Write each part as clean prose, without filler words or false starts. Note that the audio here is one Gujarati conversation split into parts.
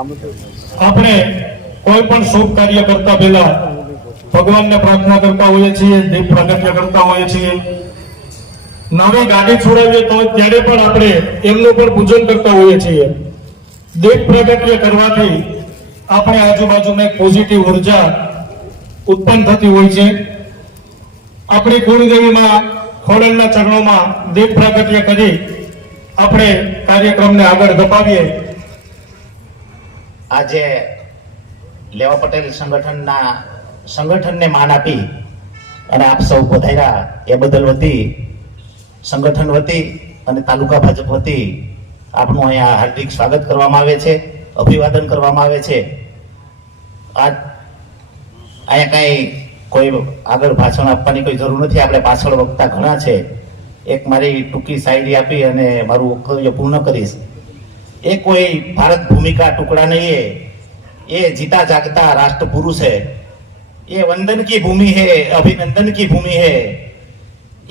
આપણે કોઈ પણ શુભ કાર્ય કરતા પહેલા ભગવાનને પ્રાર્થના કરતા હોઈએ છીએ, દીપ પ્રાગટ્ય કરતા હોઈએ છીએ. નવી ગાડી છોડાવીએ તો ત્યારે પણ આપણે એમનું પણ પૂજન કરતા હોઈએ છીએ. દીપ પ્રાગટ્ય કરવાથી આપણે આજુબાજુમાં એક પોઝિટિવ ઉર્જા ઉત્પન્ન થતી હોય છે. આપણી કુળદેવીમાં ખોડલના ચરણોમાં દીપ પ્રાગટ્ય કરી આપણે કાર્યક્રમને આગળ ધપાવીએ. આજે લેવા પટેલ સંગઠનને માન આપી અને આપ સૌ પધાર્યા એ બદલ વતી સંગઠન વતી અને તાલુકા ભાજપ વતી આપનું અહીંયા હાર્દિક સ્વાગત કરવામાં આવે છે, અભિવાદન કરવામાં આવે છે. આજ અહીંયા કઈ કોઈ આગળ ભાષણ આપવાની કોઈ જરૂર નથી, આપણે પાછળ વક્તા ઘણા છે. એક મારી ટૂંકી શાયરી આપી અને મારું વક્તવ્ય પૂર્ણ કરીશ. એ કોઈ ભારત ભૂમિ का टुकड़ा नहीं है, ये जीता जागता राष्ट्र पुरुष है, ये वंदन की भूमि है, अभिनंदन की भूमि है.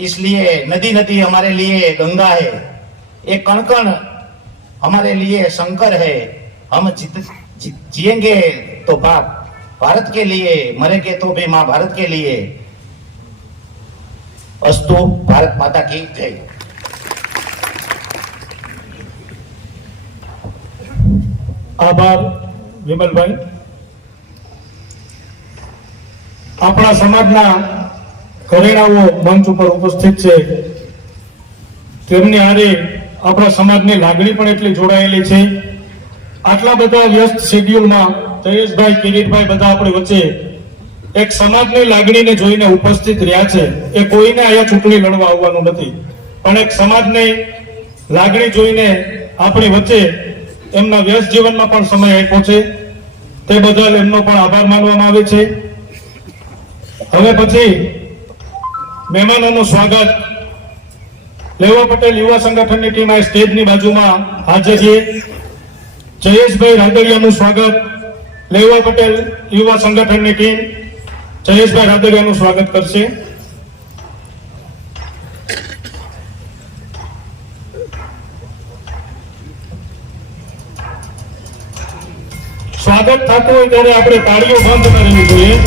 इसलिए नदी नदी हमारे लिए गंगा है, ये कण कण हमारे लिए शंकर है. हम जिएंगे तो बाप भारत के लिए, मरेंगे तो भी माँ भारत के लिए. अस्तु. भारत माता की जय. આભાર વિમલભાઈ. આપણા સમાજના ઘરેણાઓ મંચ ઉપર ઉપસ્થિત છે. તેમની હારે આપણા સમાજની લાગણી પણ એટલી જોડાયેલી છે. આટલા બધા વ્યસ્ત શેડ્યુલમાં જયેશભાઈ, કિરીટભાઈ બધા આપણી વચ્ચે એક સમાજની લાગણીને જોઈને ઉપસ્થિત રહ્યા છે. એ કોઈને અહીંયા ચૂંટણી લડવા આવવાનું નથી, પણ એક સમાજની લાગણી જોઈને આપણી વચ્ચે એમના વ્યસ્ત જીવનમાં પણ સમય આપ્યો છે. તે બદલ એમનો પણ આભાર માનવામાં આવે છે. હવે પછી મહેમાનોનું સ્વાગત લેવા પટેલ યુવા સંગઠનની ટીમ આ સ્ટેજની બાજુમાં હાજર છે. જયેશભાઈ રાદડિયાનું સ્વાગત લેવા પટેલ યુવા સંગઠનની ટીમ જયેશભાઈ રાદડિયાનું સ્વાગત કરશે. સ્વાગત થતું હોય ત્યારે આપણે તાળીઓ બંધ કરવી જોઈએ.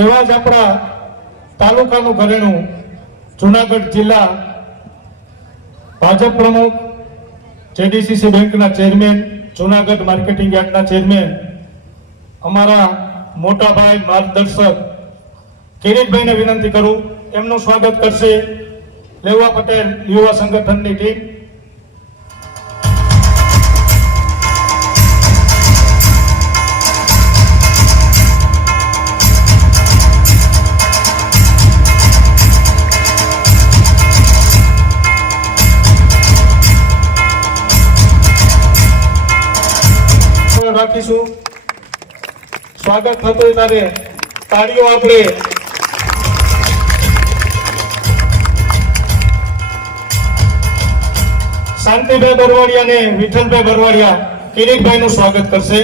એવા જ આપણા તાલુકાનું ઘરેણું જુનાગઢ જિલ્લા ભાજપ પ્રમુખ, જેડીસીસી બેંકના ચેરમેન, જુનાગઢ માર્કેટિંગ યાર્ડના ચેરમેન, અમારા મોટા ભાઈ માર્ગદર્શક કિરીટભાઈને વિનંતી કરું, એમનું સ્વાગત કરશે લેવા પટેલ યુવા સંગઠનની ટીમ. રાખીશું. સ્વાગત થતું હોય ત્યારે તાળીઓ આપણે શાંતિભાઈ બરવાડિયા અને વિઠ્ઠલભાઈ બરવાડિયા કિરીટભાઈ નું સ્વાગત કરશે.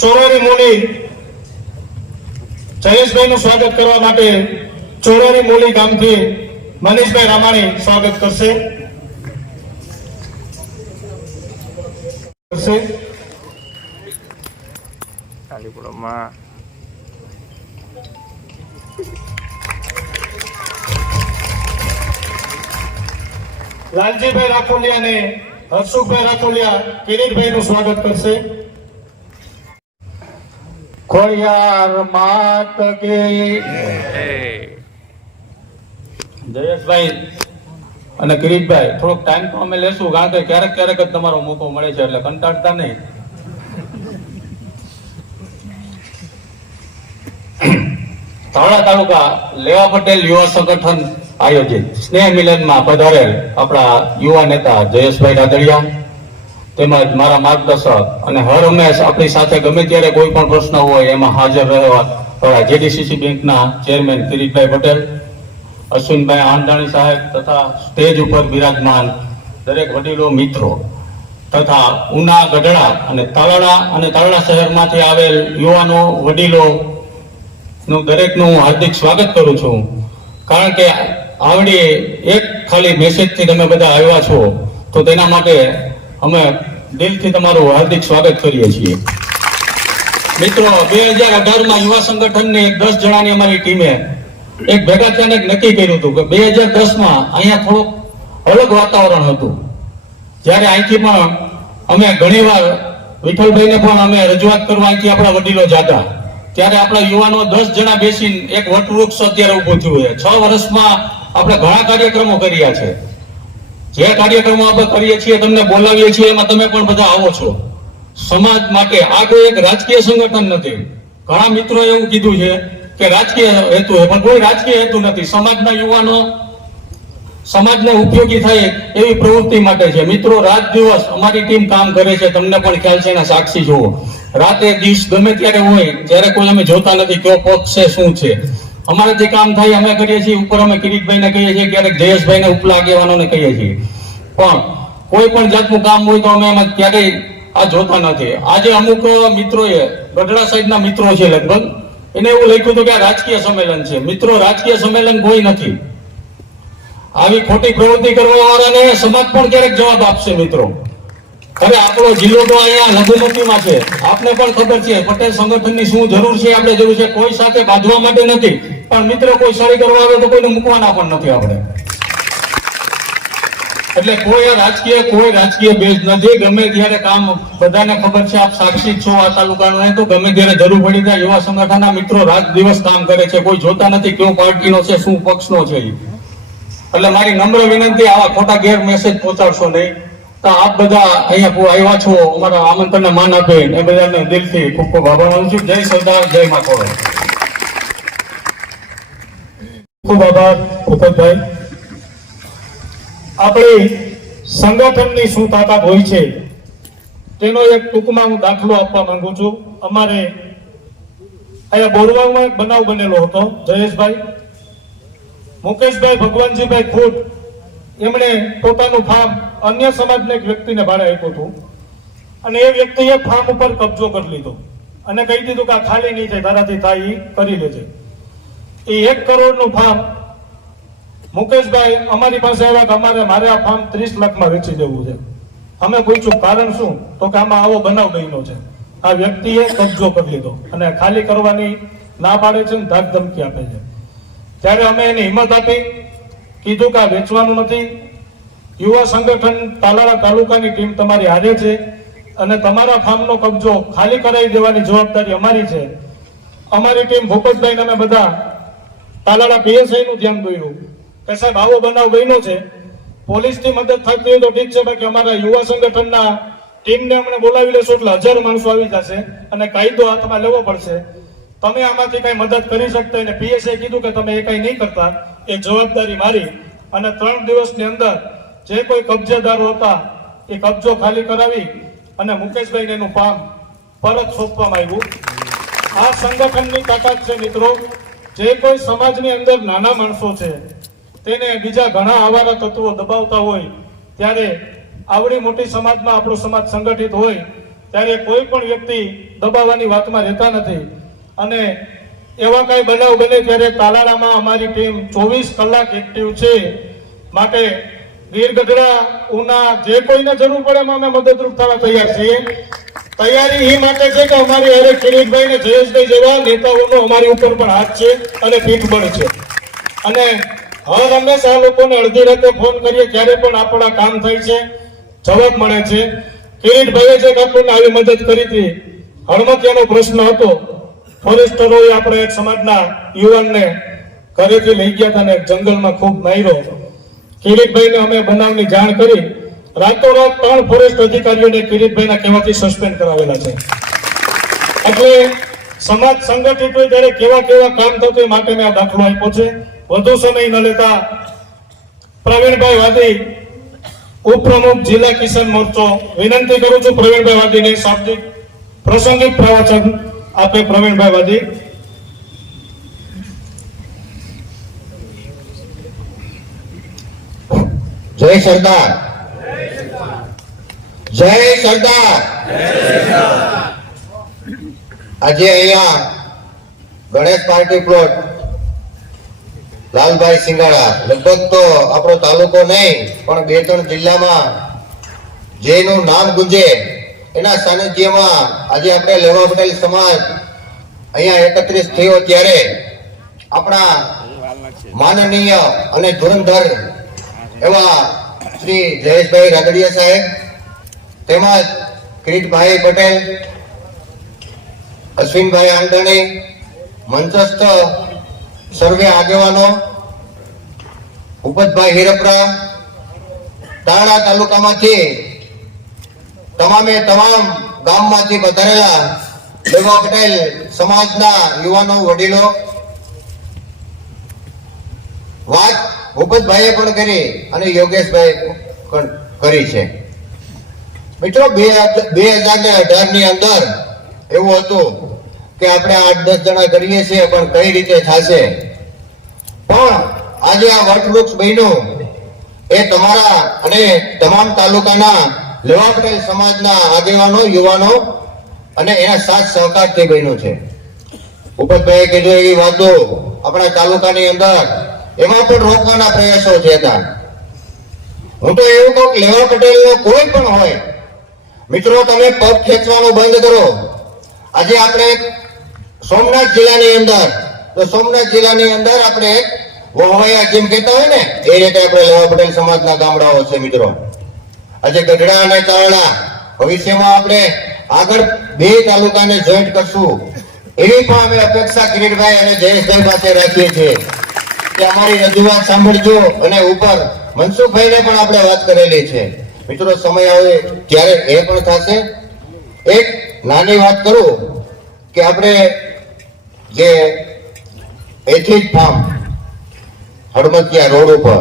ચોરારી મૂલી જયેશભાઈ નું સ્વાગત કરવા માટે ચોરારી મૂલી ગામથી મનીષભાઈ રામાણી સ્વાગત કરશે. લાલજીભાઈ રાખોલિયા ને હર્ષુભાઈ રાખોલિયા કિરીટભાઈ નું સ્વાગત કરશે. ખોડિયાર માત કી જયેશભાઈ અને કિરીટભાઈ થોડોક ટાઈમ તો અમે લેશું, કારણ કે ક્યારેક ક્યારેક જ તમારો મોકો મળે છે, એટલે કંટાળતા નહીં. તાવડા તાલુકા લેવા પટેલ યુવા સંગઠન આયોજિત સ્નેહ મિલનમાં પધારેલ આપણા યુવા નેતા જયેશભાઈ રાદડિયા, તેમજ મારા માર્ગદર્શક અને હર હંમેશ આપણી સાથે ગમે ત્યારે કોઈ પણ પ્રશ્ન હોય એમાં હાજર રહેવા જેડીસીસી બેંકના ચેરમેન કિરીટભાઈ પટેલ, અશ્વિનભાઈ આંધાણી સાહેબ તથા સ્ટેજ ઉપર બિરાજમાન દરેક વડીલો મિત્રો તથા ઉના, ગઢડા અને તાલાળા શહેરમાંથી આવેલ યુવાનો, વડીલો નું દરેકનું હું હાર્દિક સ્વાગત કરું છું. કારણ કે આવડી એક ખાલી મેસેજથી તમે બધા આવ્યા છો, તો તેના માટે અમે દિલથી તમારું હાર્દિક સ્વાગત કરીએ છીએ. મિત્રો, 2018માં યુવા સંગઠનની 10 જણાની અમારી ટીમે એક ભેગા થઈને નક્કી કર્યું હતું કે 2010માં અહીંયા થોડુંક અલગ વાતાવરણ હતું, જ્યારે અહીંથી પણ અમે ઘણીવાર વિઠ્ઠલભાઈને પણ અમે રજૂઆત કરવા અહીંથી આપણા વડીલો જાતા, ત્યારે આપણા યુવાનો 10 જણા બેસીને એક વટવૃક્ષ અત્યારે ઊભું થયું છે. 6 વર્ષમાં આપણે ઘણા કાર્યક્રમો કર્યા છે. જે કાર્યક્રમો આપણે કરીએ છીએ, તમને બોલાવીએ છીએ, એમાં તમે પણ બધા આવો છો સમાજ માટે. આ કોઈ એક રાજકીય સંગઠન નથી. ઘણા મિત્રો એવું કીધું છે કે રાજકીય હેતુ છે, પણ કોઈ રાજકીય હેતુ નથી. સમાજના યુવાનો સમાજને ઉપયોગી થાય એવી પ્રવૃત્તિ માટે છે. મિત્રો, રાત દિવસ અમારી ટીમ કામ કરે છે, તમને પણ ખ્યાલ છે, એના સાક્ષી જુઓ. રાતે દિવસ ગમે ત્યારે હોય, જ્યારે કોઈ અમે જોતા નથી કયો પક્ષ છે, શું છે. અમારે જે કામ થાય અમે કરીએ છીએ. ઉપર અમે કિરીટભાઈને કહીએ છીએ, ક્યારેક જયેશભાઈને, ઉપલા આગેવાનોને કહીએ છીએ, પણ કોઈ પણ જાતનું કામ હોય તો અમે એમાં ક્યારેય આ જોતા નથી. આજે અમુક મિત્રોએ, ગઢડા સાઈડના મિત્રો છે લગભગ, એને એવું લખ્યું હતું કે આ રાજકીય સંમેલન છે. મિત્રો, રાજકીય સંમેલન કોઈ નથી. આવી ખોટી પ્રવૃત્તિ કરવા વાળાને સમાજ પણ ક્યારેક જવાબ આપશે. મિત્રો, હવે આપણો જિલ્લો તો અહીંયા લઘુમતીમાં છે, આપને પણ ખબર છે પટેલ સંગઠનની શું જરૂર છે. આપણે જરૂર છે કોઈ સાથે બાંધવા માટે નથી, પણ મિત્રો કોઈ સળી કરવા આવે તો કોઈને મૂકવાના પણ નથી આપણે. એટલે કોઈ રાજકીય બેઝ નથી. ગમે ત્યારે કામ, બધાને ખબર છે, આપ સાક્ષી છો આ તાલુકાનો, તો ગમે ત્યારે જરૂર પડી જાય યુવા સંગઠનના મિત્રો રાત દિવસ કામ કરે છે. કોઈ જોતા નથી કયો પાર્ટીનો છે, શું પક્ષનો છે. એટલે મારી નમ્ર વિનંતી, આવા ખોટા ગેર મેસેજ પહોંચાડશો નહીં. તો આપ બધા અહીંયા આવ્યા છો, અમારા આમંત્રણને માન આપે એ બધાને દિલથી ખૂબ ખૂબ આભાર માનું છું. જય સરદાર, જય માતા. ખૂબ આભાર ભૂપતભાઈ. આપણી સંગઠનની શું તાકાત હોય છે તેનો એક ટૂંકમાં હું દાખલો આપવા માંગુ છું. અમારે અહીંયા બોરવામાં એક બનાવ બનેલો હતો. જયેશભાઈ, મુકેશભાઈ, ભગવાનજીભાઈ ખુદ એમણે પોતાનું ફાર્મ અન્ય સમાજના એક વ્યક્તિને ભાડે આપ્યું હતું, અને એ વ્યક્તિએ ફાર્મ ઉપર કબજો કરી લીધો અને કહી દીધું કે આ ખાલી નહીં થાય, તારાથી થાય એ કરી લેજે. એ 1 કરોડનું ફાર્મ મુકેશભાઈ અમારી પાસે આવ્યા કે મારે આ ફાર્મ 30 લાખમાં વેચી દેવું છે. અમે પૂછ્યું કારણ શું, તો કે આમાં આવો બનાવ બન્યો છે. આ વ્યક્તિએ કબજો કરી લીધો અને ખાલી કરવાની ના પાડે છે, ધાક ધમકી આપે છે. ત્યારે અમે એને હિંમત આપી, કીધું કે આ વેચવાનું નથી. યુવા સંગઠન તાલાળા તાલુકાની ટીમ તમારી હારે છે અને તમારા ફાર્મનો કબજો ખાલી કરાવી દેવાની જવાબદારી અમારી છે. અમારી ટીમ ભૂપતભાઈને અમે બધા તાલાળા પીએસઆઈ નું ધ્યાન દોર્યું કે સાહેબ આવો બનાવ બન્યો છે, પોલીસથી મદદ થતી હોય તો ઠીક છે, બાકી અમારા યુવા સંગઠનના ટીમને અમને બોલાવી લેશો એટલે 1000 માણસો આવી જશે અને કાયદો હાથમાં લેવો પડશે. તમે આમાંથી કઈ મદદ કરી શકતા? અને પીએસઆઈ કીધું કે તમે એ કઈ નહીં કરતા, એ જવાબદારી મારી. અને 3 દિવસની અંદર જે કોઈ કબજેદારો હતા એ કબજો ખાલી કરાવી અને મુકેશભાઈને એનું ફાર્મ પરત સોંપવામાં આવ્યું. આ સંગઠનની તાકાત છે. મિત્રો, જે કોઈ સમાજની અંદર નાના માણસો છે તેને બીજા ઘણા આવારા તત્વો દબાવતા હોય, ત્યારે આવડી મોટી સમાજમાં આપણો સમાજ સંગઠિત હોય ત્યારે કોઈ પણ વ્યક્તિ દબાવવાની વાતમાં રહેતા નથી. અને એવા કઈ બનાવ બને ત્યારે તાલાળામાં અમારી ટીમ 24 કલાક એક્ટિવ છે. માટે ગીર, ગઢડા, ઉના જે કોઈને જરૂર પડે એમાં અમે મદદરૂપ થવા તૈયાર છીએ. તૈયારી એ માટે છે કે અમારી અરે કિરીટભાઈ ને જયેશભાઈ જેવા નેતાઓનો અમારી ઉપર પણ હાથ છે અને પીઠબળ છે. અને હર હંમેશા આ લોકોને અડધી રાતે ફોન કરીએ ત્યારે પણ આપણા કામ થાય છે, જવાબ મળે છે. કિરીટભાઈએ જે આપણને આવી મદદ કરી હતી, હળમતિયાનો પ્રશ્ન હતો, ફોરેસ્ટરોએ આપણે એક સમાજના યુવાનને ઘરેથી લઈ ગયા હતા ને જંગલમાં ખૂબ માર્યો. કિરીટભાઈને અમે બનાવની જાણ કરી, રાતોરાત 3 ફોરેસ્ટ અધિકારીઓને કિરીટભાઈના કહેવાથી સસ્પેન્ડ કરાવેલા છે. એટલે સમાજ સંગઠિત હોય ત્યારે કેવા કેવા કામ થતું એ માટે મેં આ દાખલો આપ્યો છે. વધુ સમય ન લેતા પ્રવીણભાઈ વાદી, ઉપપ્રમુખ જિલ્લા કિસાન મોરચો, વિનંતી કરું છું પ્રવીણભાઈ વાદીને શાબ્દિક પ્રાસંગિક પ્રવચન આપે. પ્રવીણભાઈ વાદી. જય સરદાર, જય સરદાર. આજે અહીંયા ગણેશ પાર્ટી પ્લોટ લાલભાઈ સિંગાડા, લગભગ તો આપણો તાલુકો નહીં પણ 2-3 જિલ્લામાં જેનું નામ ગુંજે એના સાનિધ્યમાં આજે આપણે લેવા પટેલ સમાજ અહીંયા એકત્રિત થયો ત્યારે આપણા માનનીય અને ધુરંધર એવા શ્રી જયેશભાઈ રાદડિયા સાહેબ, તેમજ કિરીટભાઈ પટેલ, અશ્વિનભાઈ આંગણી, મંચસ્થ સર્વે આગેવાનો, ભૂપતભાઈ હિરપરા, તારણા તાલુકામાંથી તમામે તમામ ગામમાંથી પધારેલા લેવા પટેલ સમાજના યુવાનો, વડીલો, વાત ભૂપતભાઈએ પણ કરી અને યોગેશભાઈ પણ કરી છે. મિત્રો 2018 ની અંદર એવું હતું કે આપણે 8-10 જણા કરીએ છીએ પણ કઈ રીતે થશે, પણ આજે આ વટવૃક્ષ બન્યું એ તમારા અને તમામ તાલુકાના લેવા પટેલ સમાજના આગેવાનો, યુવાનો અને એના સાથ સહકારથી બન્યું છે. ભૂપતભાઈએ કીધું એવી વાતો આપણા તાલુકાની અંદર એમાં પણ રોકવાના પ્રયાસો થયા. હું તો એવું કહું કે લેવા પટેલનો કોઈ પણ હોય મિત્રો, તમે પગ ખેંચવાનું બંધ કરો. આજે આપણે સોમનાથ જિલ્લાની અંદર, તો સોમનાથ જિલ્લાની અંદર આપણે એક વહોવાયા જેમ કહેતા હોય ને એ રીતે આપણે લેવા પટેલ સમાજના ગામડાઓ છે મિત્રો. આજે ગઢડા અને તારણા, ભવિષ્યમાં આપણે આગળ 2 તાલુકાને જોઈન્ટ કરશું એવી પણ અમે અપેક્ષા કિરીટભાઈ અને જયેશભાઈ પાસે રાખીએ છીએ કે અમારી રજૂઆત સાંભળજો. અને ઉપર મનસુખભાઈને પણ આપણે વાત કરેલી છે મિત્રો. સમય આવે ત્યારે એ પણ થશે. એક નાની વાત કરું કે આપણે જે એથિક ફાર્મ હડમતિયા રોડ ઉપર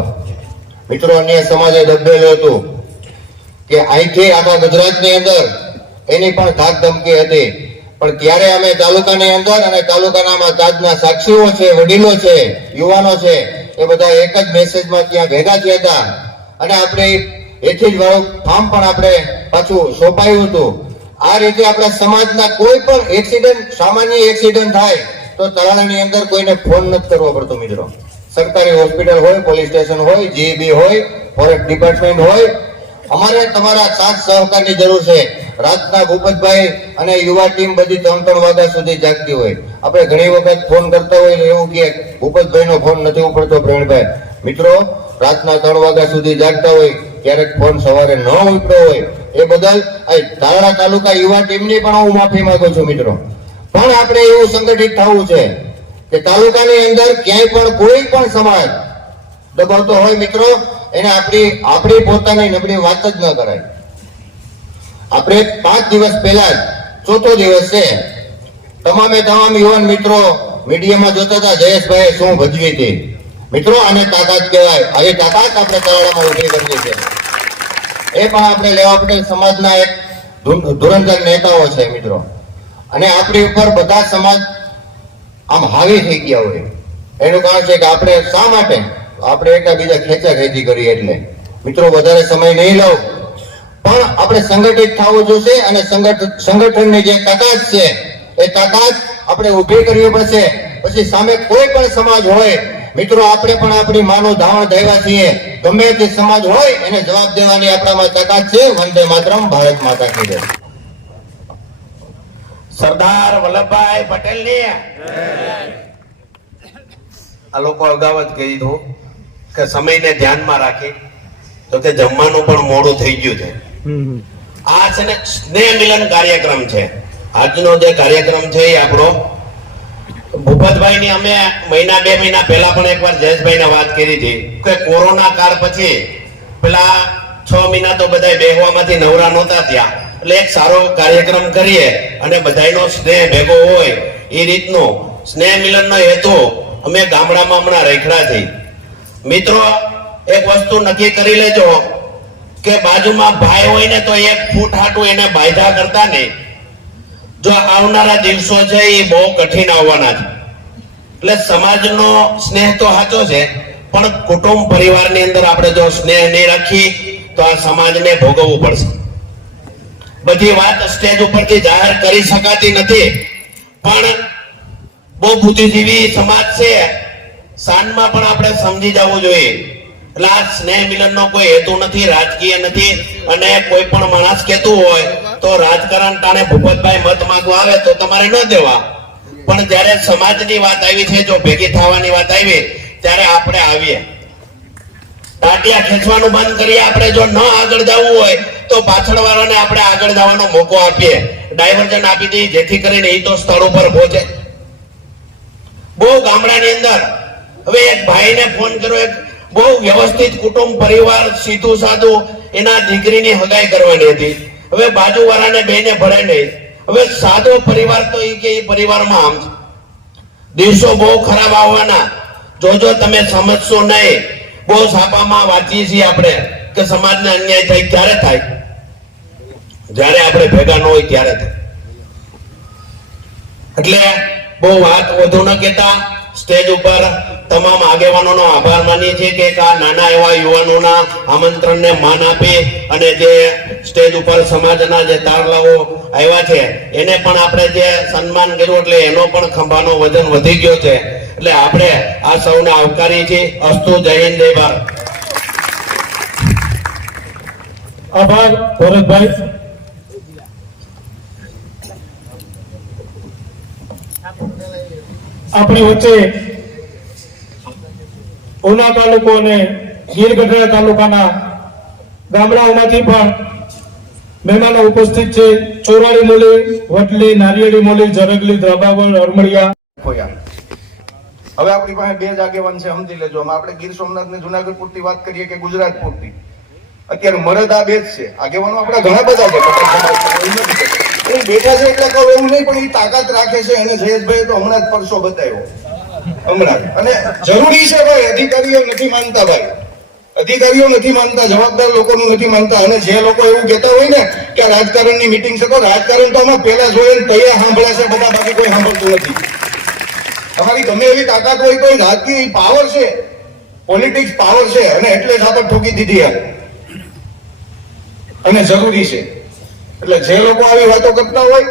મિત્રો અન્ય સમાજે દબેલું હતું કે અહીંથી આખા ગુજરાતની અંદર એની પણ ધાક ધમકી હતી, પણ ત્યારે અમે તાલુકાની અંદર અને તાલુકાના તાજના સાક્ષીઓ છે, વડીલો છે, યુવાનો છે, એ બધા એક જ મેસેજમાં ત્યાં ભેગા થયા હતા અને આપણે એથી જ વાળું ફાર્મ પણ આપણે પાછું સોંપાયું હતું. આ રીતે આપણા સમાજના કોઈ પણ એક્સિડન્ટ, સામાન્ય એક્સિડન્ટ થાય તો તળાવની અંદર કોઈને ફોન નથી કરવો પડતો મિત્રો. સરકારી હોસ્પિટલ હોય, પોલીસ સ્ટેશન હોય, જીબી હોય, ફોરેસ્ટ ડિપાર્ટમેન્ટ હોય, અમારે તમારા સાથ સહકારની જરૂર છે. રાતના ભૂપતભાઈ અને યુવા ટીમ બધી 3-3 વાગ્યા સુધી જાગતી હોય. આપણે ઘણી વખત ફોન કરતા હોય એવું કે ભૂપતભાઈનો ફોન નથી ઉપડતો પ્રવીણભાઈ. મિત્રો રાતના 3 વાગ્યા સુધી જાગતા હોય, ક્યારેક ફોન સવારે ન ઉપડ્યો હોય એ બદલ તારણા તાલુકા યુવા ટીમની પણ હું માફી માંગુ છું મિત્રો. પણ આપણે એવું સંગઠિત થવું છે કે તાલુકાની અંદર ક્યાંય પણ કોઈ પણ સમાજ દબાવતો હોય મિત્રો, એને આપણી પોતાની નબળી વાત જ ન કરાય. આપણે 5 દિવસ પહેલા જ, ચોથો દિવસ છે, તમામે તમામ યુવાન મિત્રો મીડિયામાં જોતા હતા જયેશભાઈ શું ભજવી હતી મિત્રો. આને તાકાત કહેવાય. આજે તાકાત આપણે તળાવમાં ઉભી કરીએ છીએ. એ પણ આપણે લેવા પટેલ સમાજના એક ધુરંધર નેતાઓ છે મિત્રો. અને આપણી ઉપર બધા સમાજ આમ હાવી થઈ ગયા હોય એનું કારણ છે કે આપણે શા માટે આપણે એકબીજા ખેંચી કરીએ. એટલે મિત્રો વધારે સમય નહીં લઉં, પણ આપણે સંગઠિત થવું જોશે અને સંગઠનની જે તાકાત છે એ તાકાત આપણે ઊભી કરવી પડશે. પછી સામે કોઈ પણ સમાજ હોય મિત્રો, આપણે પણ આપણી માનું ધાવણ ધર્યા છીએ. ગમે તે સમાજ હોય એને જવાબ દેવાની આપણામાં તાકાત છે. વંદે માતરમ, ભારત માતા કી જય. સરદાર વલ્લભભાઈ પટેલની આ લોકો અગાઉ જ કીધું કે સમયને ધ્યાનમાં રાખી તો કે જમવાનું પણ મોડું થઈ ગયું છે. આ છે ને સ્નેહ મિલન કાર્યક્રમ છે. આજનો જે કાર્યક્રમ છે એ આપણો ભૂપત ભૂપતભાઈ ની અમે મહિના 2 મહિના પહેલા પણ એકવાર જયેશભાઈ ને વાત કરી હતી કે કોરોના કાળ પછી પેલા 6 મહિના તો બધા બેહવામાંથી નવરા નહોતા ત્યાં, એટલે એક સારો કાર્યક્રમ કરીએ અને બધાનો સ્નેહ ભેગો હોય એ રીતનો સ્નેહ મિલનનો હેતુ અમે ગામડામાં હમણાં રેખડા થઈ. મિત્રો એક વસ્તુ નક્કી કરી લેજો કે બાજુમાં ભાઈ હોય ને તો 1 ફૂટ હાટું એને બાયધા કરતા નહીં. જો આવનારા દિવસો છે એ બહુ કઠિન આવવાના છે, એટલે સમાજનો સ્નેહ તો સાચો છે, પણ કુટુંબ પરિવારની અંદર આપણે જો સ્નેહ નહીં રાખી તો આ સમાજને ભોગવવું પડશે. બધી વાત સ્ટેજ ઉપરથી જાહેર કરી શકાતી નથી, પણ બહુ બુદ્ધિજીવી સમાજ છે, શાનમાં પણ આપણે સમજી જવું જોઈએ. એટલે આ સ્નેહ મિલનનો કોઈ હેતુ નથી, રાજકીય નથી. અને કોઈ પણ માણસ કહેતું હોય તો રાજકારણ ટાણે ભૂપતભાઈ મત માંગવા આવે તો તમારે ન દેવા, પણ જ્યારે સમાજની વાત આવી છે, જો ભેગી થવાની વાત આવી ત્યારે આપણે આવીએ. ટાટિયા ખેંચવાનું બંધ કરીએ. આપણે જો ન આગળ જવું હોય તો પાછળ વાળાને આપણે આગળ જવાનો મોકો આપીએ, ડાયવર્ઝન આપી દઈએ, જેથી કરીને એ તો સ્થળ ઉપર પહોંચે. બહુ ગામડાની અંદર હવે એક ભાઈને ફોન કર્યો, એક બહુ વ્યવસ્થિત કુટુંબ પરિવાર, સીધું સાધું, એના દીકરીની હગાઈ કરવાની હતી. હવે બાજુવાળાને બેને ભળે નહીં. હવે સાદો પરિવાર તો એ કે એ પરિવારમાં આમ છે. દિવસો બહુ ખરાબ આવવાના, જોજો તમે સમજશો નહીં. બહુ છાપામાં વાંચીએ છીએ આપણે કે સમાજને અન્યાય થાય ક્યારે થાય? જ્યારે આપણે ભેગા ન હોય ત્યારે થાય. એટલે બહુ વાત વધુ ન કહેતા સ્ટેજ ઉપર તમામ આગેવાનોનો આભાર માનીએ છીએ કે આ નાના એવા યુવાનોના આમંત્રણને માન આપી અને જે સ્ટેજ ઉપર સમાજના જે તારલાઓ આવ્યા છે એને પણ આપણે જે સન્માન કર્યું, એટલે એનો પણ ખંભાનો વજન વધી ગયો છે. એટલે આપણે આ સૌને આવકારીએ છીએ. અસ્તુ. જય હિન્દ, જય ભારત. આભાર ભરતભાઈ. આપણી વચ્ચે ઉના તાલુકો અને ગીર ગઢડા તાલુકાના ગામડાઓમાંથી પણ મહેમાનો ઉપસ્થિત છે. ચોરાડી મોલી, વટલી, નારિયેળી મોલી, જરગલી, દ્રાબાવળ, અરમળિયા. હવે આપણી પાસે 2 જ આગેવાન છે, સમજી લેજો. આપણે ગીર સોમનાથ ને જુનાગઢ પૂરતી વાત કરીએ કે ગુજરાત પૂરતી, અત્યારે મરદ આ 2 જ છે. આગેવાનો આપણા ઘણા બધા છે, એ બેઠા છે એટલે કહું એવું નહીં, પણ એ તાકાત રાખે છે. એને જયેશભાઈ તો હમણાં જ પરસો બતાવ્યો, હમણાં. અને જરૂરી છે ભાઈ, અધિકારીઓ નથી માનતા ભાઈ, અધિકારીઓ નથી માનતા, જવાબદાર લોકોનું નથી માનતા. અને જે લોકો એવું કહેતા હોય ને કે આ રાજકારણની મીટિંગ છે, તો રાજકારણ તો આમાં પહેલા જોઈએ ને તૈયાર સાંભળ્યા છે બધા, બાકી કોઈ સાંભળતું નથી. તમારી ગમે એવી તાકાત હોય તો રાજકીય પાવર છે, પોલિટિક્સ પાવર છે, અને એટલે જ આપણે ઠોકી દીધી અને જરૂરી છે. એટલે જે લોકો આવી વાતો કરતા હોય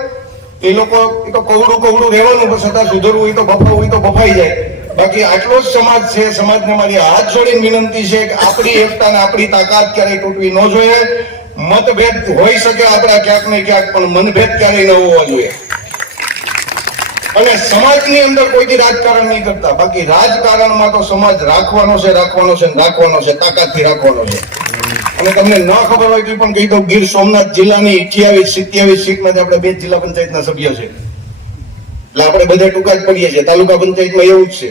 એ લોકો તો કવડું રહેવાનું, પણ છતાં સુધરવું હોય તો બફાવું હોય તો બફાઈ જાય. બાકી આટલો જ સમાજ છે. સમાજને મારી હાથ જોડીને વિનંતી છે કે આપણી એકતા ને આપણી તાકાત ક્યારેય તૂટવી ન જોઈએ. મતભેદ હોઈ શકે આપણા ક્યાંક ને ક્યાંક, પણ મનભેદ ક્યારેય ન હોવા જોઈએ. અને સમાજની અંદર કોઈથી રાજકારણ નહીં કરતા, બાકી રાજકારણમાં તો સમાજ રાખવાનો છે, તાકાતથી રાખવાનો છે. અને તમને ન ખબર હોય તો પણ કહી દઉં, ગીર સોમનાથ જિલ્લાની 28-27 સીટમાંથી આપણે 2 જિલ્લા પંચાયતના સભ્ય છે. એટલે આપણે બધા ટૂંકા જ પડીએ છીએ. તાલુકા પંચાયતમાં એવું જ છે.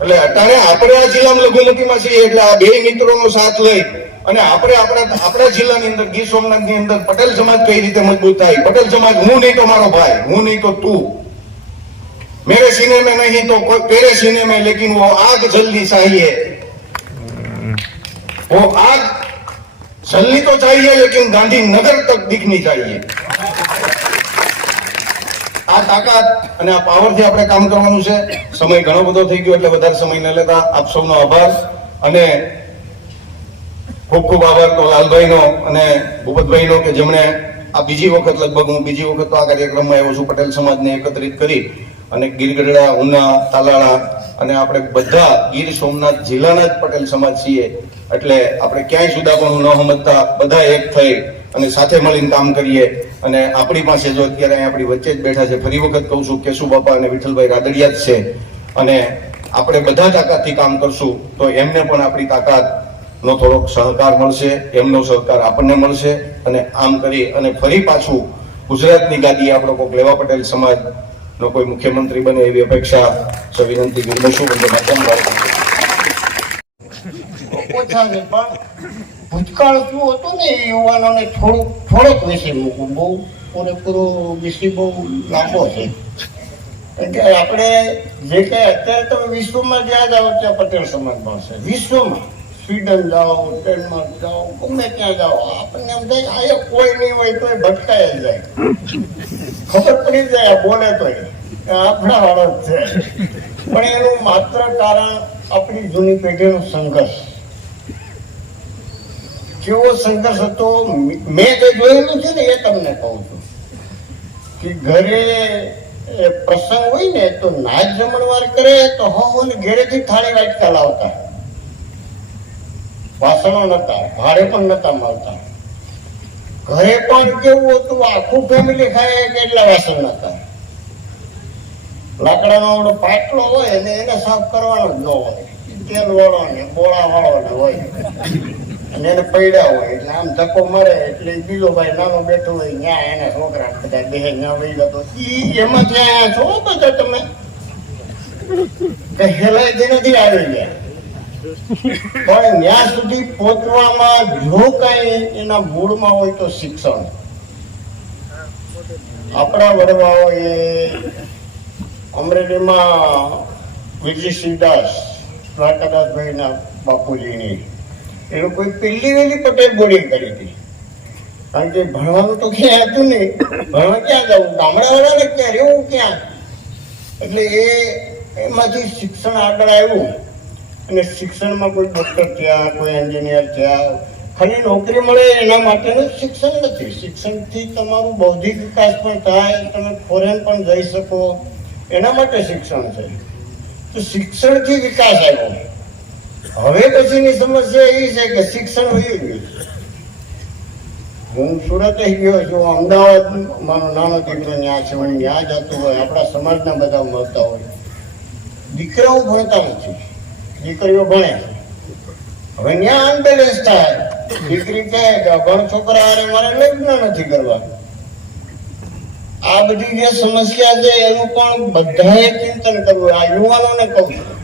એટલે અત્યારે આપણે આ જિલ્લામાં લઘુમતીમાં છીએ, એટલે આ 2 મિત્રોનો સાથ લઈ અને આપણે આપણા જિલ્લાની અંદર ગીર સોમનાથની અંદર પટેલ સમાજ કઈ રીતે મજબૂત થાય. પટેલ સમાજ હું નહીં તો મારો ભાઈ, હું નહીં તો તું, मेरे सीने में नहीं तो कोई तेरे सीने में, लेकिन वो आग जल्दी चाहिए, वो आग जलनी तो चाहिए लेकिन गांधीनगर तक दिखनी चाहिए. આ તાકાત અને આ પાવરથી આપણે કામ કરવાનું છે. સમય ઘણો બધો થઈ ગયો એટલે વધારે સમય ન લેતા આપ સૌનો આભાર. અને ખૂબ ખૂબ આભાર તો લાલભાઈનો અને ભૂપતભાઈનો કે જેમણે આ બીજી વખત, લગભગ હું બીજી વખત તો આ કાર્યક્રમમાં આવ્યો છું, પટેલ સમાજને એકત્રિત કરી અને ગીર ગઢડા, ઉના, તાલાળા અને આપણે બધા ગીર સોમનાથ જિલ્લાના જ પટેલ સમાજ છીએ. એટલે આપણે ક્યાંય સુદાપણું ન સમજતા બધા એક થઈ અને સાથે મળીને કામ કરીએ. અને આપણી પાસે જો અત્યારે આપણી વચ્ચે જ બેઠા છે, ફરી વખત કહું છું, કેશુ બાપા અને વિઠ્ઠલભાઈ રાદડિયા જ છે. અને આપણે બધા તાકાતથી કામ કરશું તો એમને પણ આપણી તાકાતનો થોડોક સહકાર મળશે, એમનો સહકાર આપણને મળશે. અને આમ કરી અને ફરી પાછું ગુજરાતની ગાદી આપણો કોક લેવા પટેલ સમાજ નો કોઈ મુખ્યમંત્રી બને એવી અપેક્ષા વિનંતી કરી શું બંને ઓછા છે પણ ભૂતકાળ શું હતું ને એ યુવાનોને થોડોક વિષય મૂકવું બહુ પૂરેપૂરો વિષય બહુ લાંબો છે કારણ કે આપણે જે કંઈ અત્યારે તમે વિશ્વમાં જ્યાં જાઓ ત્યાં પટેલ સમાજ મળશે વિશ્વમાં સ્વીડન જાઓ ડેનમાર્ક જાઓ ગમે ત્યાં જાઓ આપણને એમ થાય અહીંયા કોઈ નહીં હોય તો એ ભટકાઈ જ જાય ખબર પડી જાય બોલે તો આપણા વાળો જ છે પણ એનું માત્ર કારણ આપણી જૂની પેઢીનો સંઘર્ષ કેવો સંઘર્ષ હતો મેં જે જોયેલું છે ને એ તમને કહું છું કે ઘરે પ્રસંગ હોય ને તો નાચ જમણવાર કરે તો ને ઘેરેથી થાળી વાટકા લાવતા વાસણો નતા ભાડે પણ નતા મળતા ઘરે પણ કેવું હતું આખું ફેમિલી ખાય કેટલા વાસણ નતા લાકડાનો ઓલો પાટલો હોય ને એને સાફ કરવાનો જ ન હોય તેલ વાળો ને બોળા વાળો ને હોય અને એને પૈડા હોય એટલે આમ ધક્કો મરે એટલે બીજો ભાઈ નાનો બેઠો હોય ત્યાં એના છોકરા બધા દેહ ત્યાં વહી ગયો એમાં ત્યાં છો બધા તમે હેલાઈ નથી આવી ગયા પણ ત્યાં સુધી પહોંચવામાં જો કઈ એના મૂળમાં હોય તો શિક્ષણ આપણા વડવાઓએ અમરેલીમાં વિજયસિંહદાસ દ્વારકાદાસભાઈના બાપુજીની એ લોકોએ પહેલી વહેલી પટેલ બોર્ડિંગ કરી હતી કારણ કે ભણવાનું તો ક્યાં હતું નહીં ભણવા ક્યાં જવું ગામડાવાળાને ક્યાં રહેવું ક્યાં એટલે એમાંથી શિક્ષણ આગળ આવ્યું અને શિક્ષણમાં કોઈ ડોક્ટર થયા કોઈ એન્જિનિયર થયા ખાલી નોકરી મળે એના માટેનું શિક્ષણ નથી શિક્ષણથી તમારું બૌદ્ધિક વિકાસ પણ થાય તમે ફોરેન પણ જઈ શકો એના માટે શિક્ષણ છે તો શિક્ષણથી વિકાસ આવ્યો હવે પછીની સમસ્યા એ છે કે શિક્ષણ વયું ગયું હું સુરત ગયો છું અમદાવાદ મારો નાનો દીકરો ત્યાં છે હું ત્યાં જતું હોય આપણા સમાજના બધા મળતા હોય દીકરાઓ ભણતા નથી દીકરીઓ ભણે હવે ત્યાં અનબેલેન્સ થાય દીકરી કહે કે અભણ છોકરા હારે મારે લગ્ન નથી કરવા આ બધી જે સમસ્યા છે એનું પણ બધાએ ચિંતન કરવું આ યુવાનોને કહું છું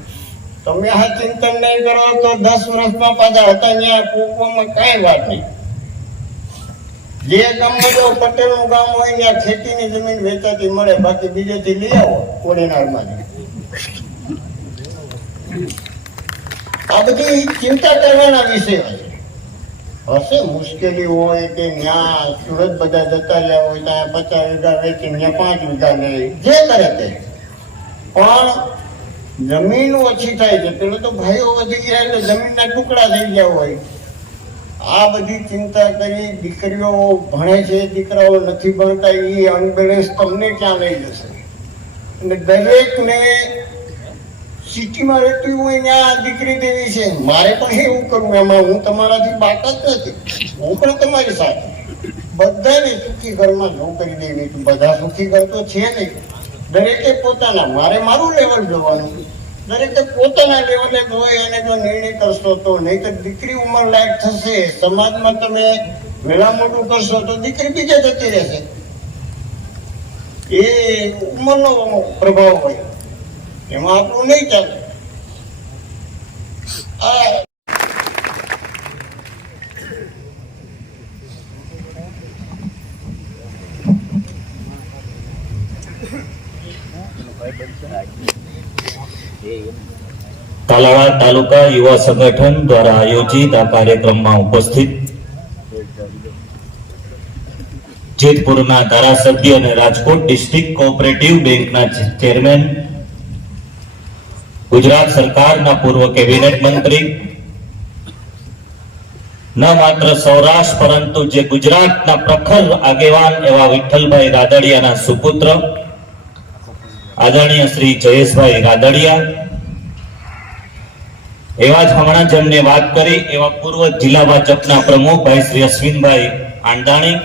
તમે આ ચિંતન નહીં કરો તો 10 વર્ષમાં પાછા હતા ત્યાં પૂકવામાં કાંઈ વાત નહીં જે ગામમાં જો પટેલનું ગામ હોય ત્યાં ખેતીની જમીન વેચાતી મળે બાકી બીજેથી લઈ આવો કોડીનારમાંથી આ બધી ચિંતા કરવાના વિષય હશે મુશ્કેલી હોય કે ત્યાં સુરત બધા જતા રહ્યા હોય ત્યાં 50 વીઘા વેચી ત્યાં 5 વીઘા લે જે કરે તે પણ જમીન ઓછી થાય છે પેલો તો ભાઈઓ વધી ગયા એટલે જમીનના ટુકડા થઈ ગયા હોય આ બધી ચિંતા કરી દીકરીઓ ભણે છે દીકરાઓ નથી ભણતા એ અનબેલેન્સ તમને ક્યાં લઈ જશે અને દરેકને સિટીમાં રહેતી હોય ત્યાં દીકરી દેવી છે મારે પણ એવું કરવું એમાં હું તમારાથી બાકાત નથી હું પણ તમારી સાથે બધાને સુખી ઘરમાં નોકરી દેવી બધા સુખી ઘર તો છે નહીં દરેકે પોતાના મારે મારું લેવલ જોવાનું દરેકે પોતાના લેવલે હોય અને જો નિર્ણય કરશો તો નહીં તો દીકરી ઉંમર લાયક થશે સમાજમાં તમે વેલા મોટું કરશો તો દીકરી બીજે જતી રહેશે એ ઉંમરનો પ્રભાવ હોય એમાં આપણું નહીં ચાલે તાલાળા તાલુકા યુવા સંગઠન દ્વારા આયોજિત આ કાર્યક્રમમાં ઉપસ્થિત જેતપુરના ધારાસભ્ય અને રાજકોટ ડિસ્ટ્રિક્ટ કોઓપરેટિવ બેંકના ચેરમેન ગુજરાત સરકારના પૂર્વ કેબિનેટ મંત્રી ન માત્ર સૌરાષ્ટ્ર પરંતુ જે ગુજરાતના પ્રખર આગેવાન એવા વિઠ્ઠલભાઈ રાદડિયાના સુપુત્ર આદરણીય શ્રી જયેશભાઈ રાદડિયા એવા જ હમણાં જેમને વાત કરી એવા પૂર્વ જિલ્લા ભાજપના પ્રમુખ ભાઈ શ્રી અશ્વિનભાઈ આંડાણી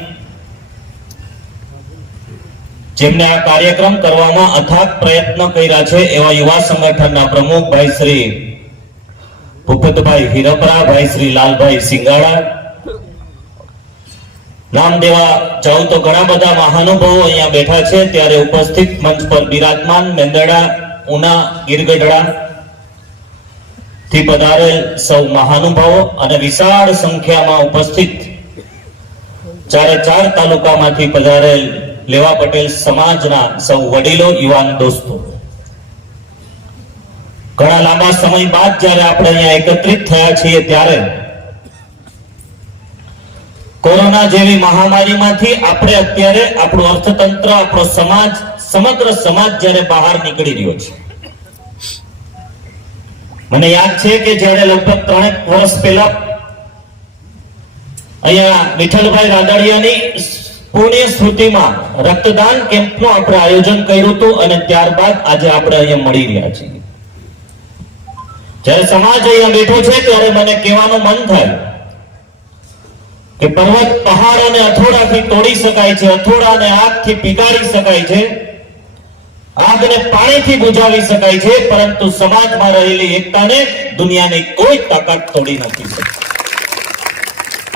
જેમને આ કાર્યક્રમ કરવામાં અથાગ પ્રયત્ન કર્યા છે એવા યુવા સંગઠનના પ્રમુખ ભાઈ શ્રી ભૂપતભાઈ હિરપરા ભાઈ શ્રી લાલભાઈ સિંગાડા નામ દેવા જાઉં તો ઘણા બધા મહાનુભાવો અહીંયા બેઠા છે, ત્યારે ઉપસ્થિત મંચ પર બિરાજમાન મેંદરડા, ઉના, ગીરગઢડા થી પધારેલ સૌ મહાનુભાવો અને વિશાળ સંખ્યામાં ઉપસ્થિત ચારે ચાર તાલુકામાંથી પધારેલ લેવા પટેલ સમાજના સૌ વડીલો, યુવાન દોસ્તો, ઘણા લાંબા સમય બાદ જ્યારે આપણે અહીંયા એકત્રિત થયા છીએ ત્યારે કોરોના જેવી મહામારીમાંથી આપણે અત્યારે આપણું અર્થતંત્ર, આપણો સમાજ, સમગ્ર સમાજ જ્યારે બહાર નીકળી રહ્યો છે. મને યાદ છે કે જ્યારે લગભગ 3 વર્ષ પહેલા અહીંયા વિઠ્ઠલભાઈ રાદડિયાની પુણ્ય સ્મૃતિમાં રક્તદાન કેમ્પનું આપણે આયોજન કર્યું હતું અને ત્યારબાદ આજે આપણે અહીંયા મળી રહ્યા છીએ. જ્યારે સમાજ અહીંયા બેઠો છે ત્યારે મને કહેવાનું મન થાય કે પર્વત, પહાડ અને અથોડાથી તોડી શકાય છે, અથોડાને આગથી પીગાળી શકાય છે, આગને પાણીથી બુઝાવી શકાય છે, પરંતુ સમાજમાં રહેલી એકતાને દુનિયાની કોઈ તાકાત તોડી નથી શકતી.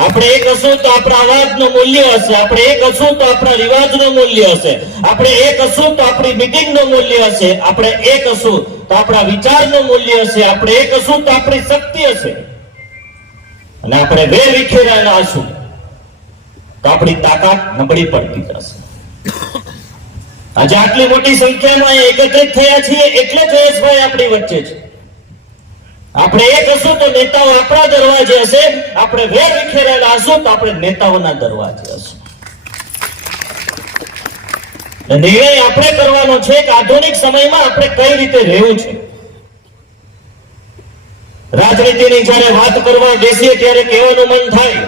આપણે એક હશું તો આપણા અવાજનું મૂલ્ય હશે, આપણે એક હશું તો આપણા રિવાજનું મૂલ્ય હશે, આપણે એક હશું તો આપણી મીટિંગનું મૂલ્ય હશે, આપણે એક હશું તો આપણા વિચારનું મૂલ્ય હશે, આપણે એક હશું તો આપણી શક્તિ હશે, અને આપણે બે વિખેરાયેલા હશું તો આપણી તાકાત નબળી પડતી જશે. આજે આટલી મોટી સંખ્યામાં એકત્રિત થયા છીએ એટલે જયેશભાઈ આપણી વચ્ચે છે. આપણે એક હશું તો નેતાઓ આપણા દરવાજે હશે, આપણે વેર વિખેરાયેલા હશું તો આપણે નેતાઓના દરવાજે હશું. નિર્ણય આપણે કરવાનો છે કે આધુનિક સમયમાં આપણે કઈ રીતે રહેવું છે. રાજનીતિની જ્યારે વાત કરવા બેસીએ ત્યારે કહેવાનું મન થાય,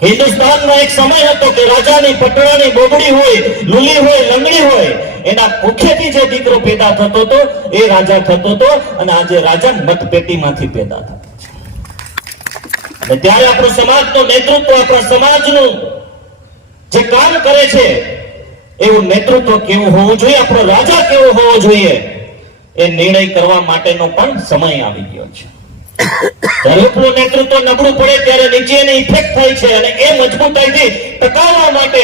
હિન્દુસ્તાનમાં એક સમય હતો કે રાજાની પટરાની બોબડી હોય, લુલી હોય, લંગડી હોય, એના મુખેથી જે દીકરો પેદા થતો હતો એ રાજા થતો હતો, અને આજે રાજા મતપેટીમાંથી પેદા થતો છે. અને ત્યારે આપણું સમાજનું નેતૃત્વ, આપણા સમાજનું જે કામ કરે છે એવું નેતૃત્વ કેવું હોવું જોઈએ, આપણો રાજા કેવો હોવો જોઈએ, એ નિર્ણય કરવા માટેનો પણ સમય આવી ગયો છે. જ્યારે ઉપલું નેતૃત્વ નબળું પડે ત્યારે નીચે એની ઇફેક્ટ થાય છે, અને એ મજબૂતાઈથી ટકાવવા માટે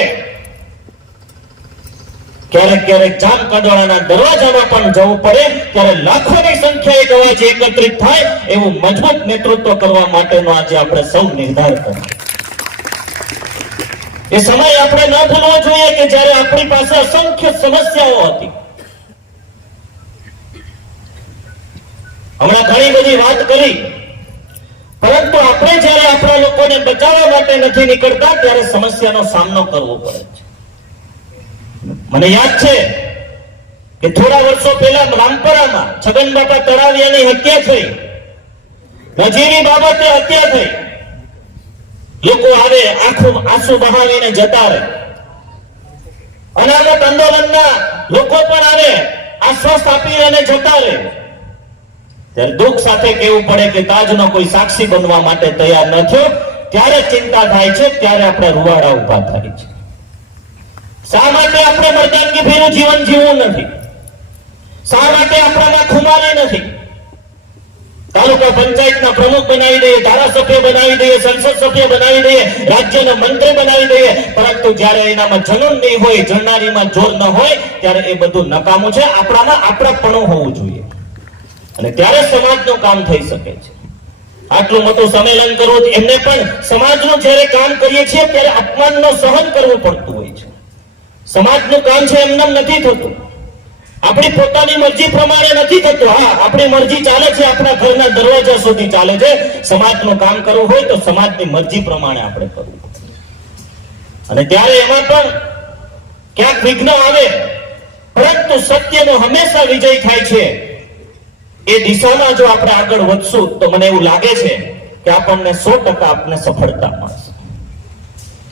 ક્યારેક ક્યારેક જામ કાઢવાના દરવાજામાં પણ જવું પડે, ત્યારે લાખોની સંખ્યાએ એક અવાજ એકત્રિત થાય એવું મજબૂત નેતૃત્વ કરવા માટેનો આજે આપણે સૌ નિર્ધાર કરીએ. એ સમય આપણે ન ભૂલવો જોઈએ કે જ્યારે આપણી પાસે અસંખ્ય સમસ્યાઓ હતી. હમણાં ઘણી બધી વાત કરી, પરંતુ આપણે જ્યારે આપણા લોકોને બચાવવા માટે નથી નીકળતા ત્યારે સમસ્યાનો સામનો કરવો પડે છે. મને યાદ છે કે થોડા વર્ષો પહેલા રામપરામાં છગનબાપા તળાવિયાની હત્યા થઈ, નજીવી બાબતે હત્યા થઈ, લોકો આવે આખું આંસુ બહાવીને જતા રહે, અનામત આંદોલનના લોકો પણ આવે આશ્વાસ આપી અને જતા રહે. ત્યારે દુઃખ સાથે કહેવું પડે કે તાજનો કોઈ સાક્ષી બનવા માટે તૈયાર ન થયો, ત્યારે ચિંતા થાય છે, ત્યારે આપણે રૂવાડા ઉભા થાય છે. શા માટે આપણે મર્દાનગી ભર્યું જીવન જીવવું નથી? શા માટે આપણામાં ખુમારી નથી? તાલુકા પંચાયતના પ્રમુખ બનાવી દઈએ, ધારાસભ્ય બનાવી દઈએ, સંસદ સભ્ય બનાવી દઈએ, રાજ્યના મંત્રી બનાવી દઈએ, પરંતુ જ્યારે એનામાં જનૂન નહીં હોય, જણનારીમાં જોર ન હોય, ત્યારે એ બધું નકામું છે. આપણામાં આપણાપણું હોવું જોઈએ, અને ત્યારે સમાજનું કામ થઈ શકે છે. આટલું મોટું સંમેલન કરવું, એમને પણ સમાજનું જ્યારે કામ કરીએ છીએ ત્યારે અપમાનનો સહન કરવું પડતું હોય છે. સમાજનું કામ છે એમને નથી થતું, આપણી પોતાની મરજી પ્રમાણે નથી થતું. હા, આપણી મરજી ચાલે છે, આપણા ઘરના દરવાજા સુધી ચાલે છે. સમાજનું કામ કરવું હોય તો સમાજની મરજી પ્રમાણે આપણે કરવું, અને ત્યારે એમાં પણ ક્યાંક વિઘ્ન આવે, પરંતુ સત્યનો હંમેશા વિજય થાય છે. એ દિશામાં જો આપણે આગળ વધશું તો મને એવું લાગે છે કે આપણને 100% આપણને સફળતા મળશે.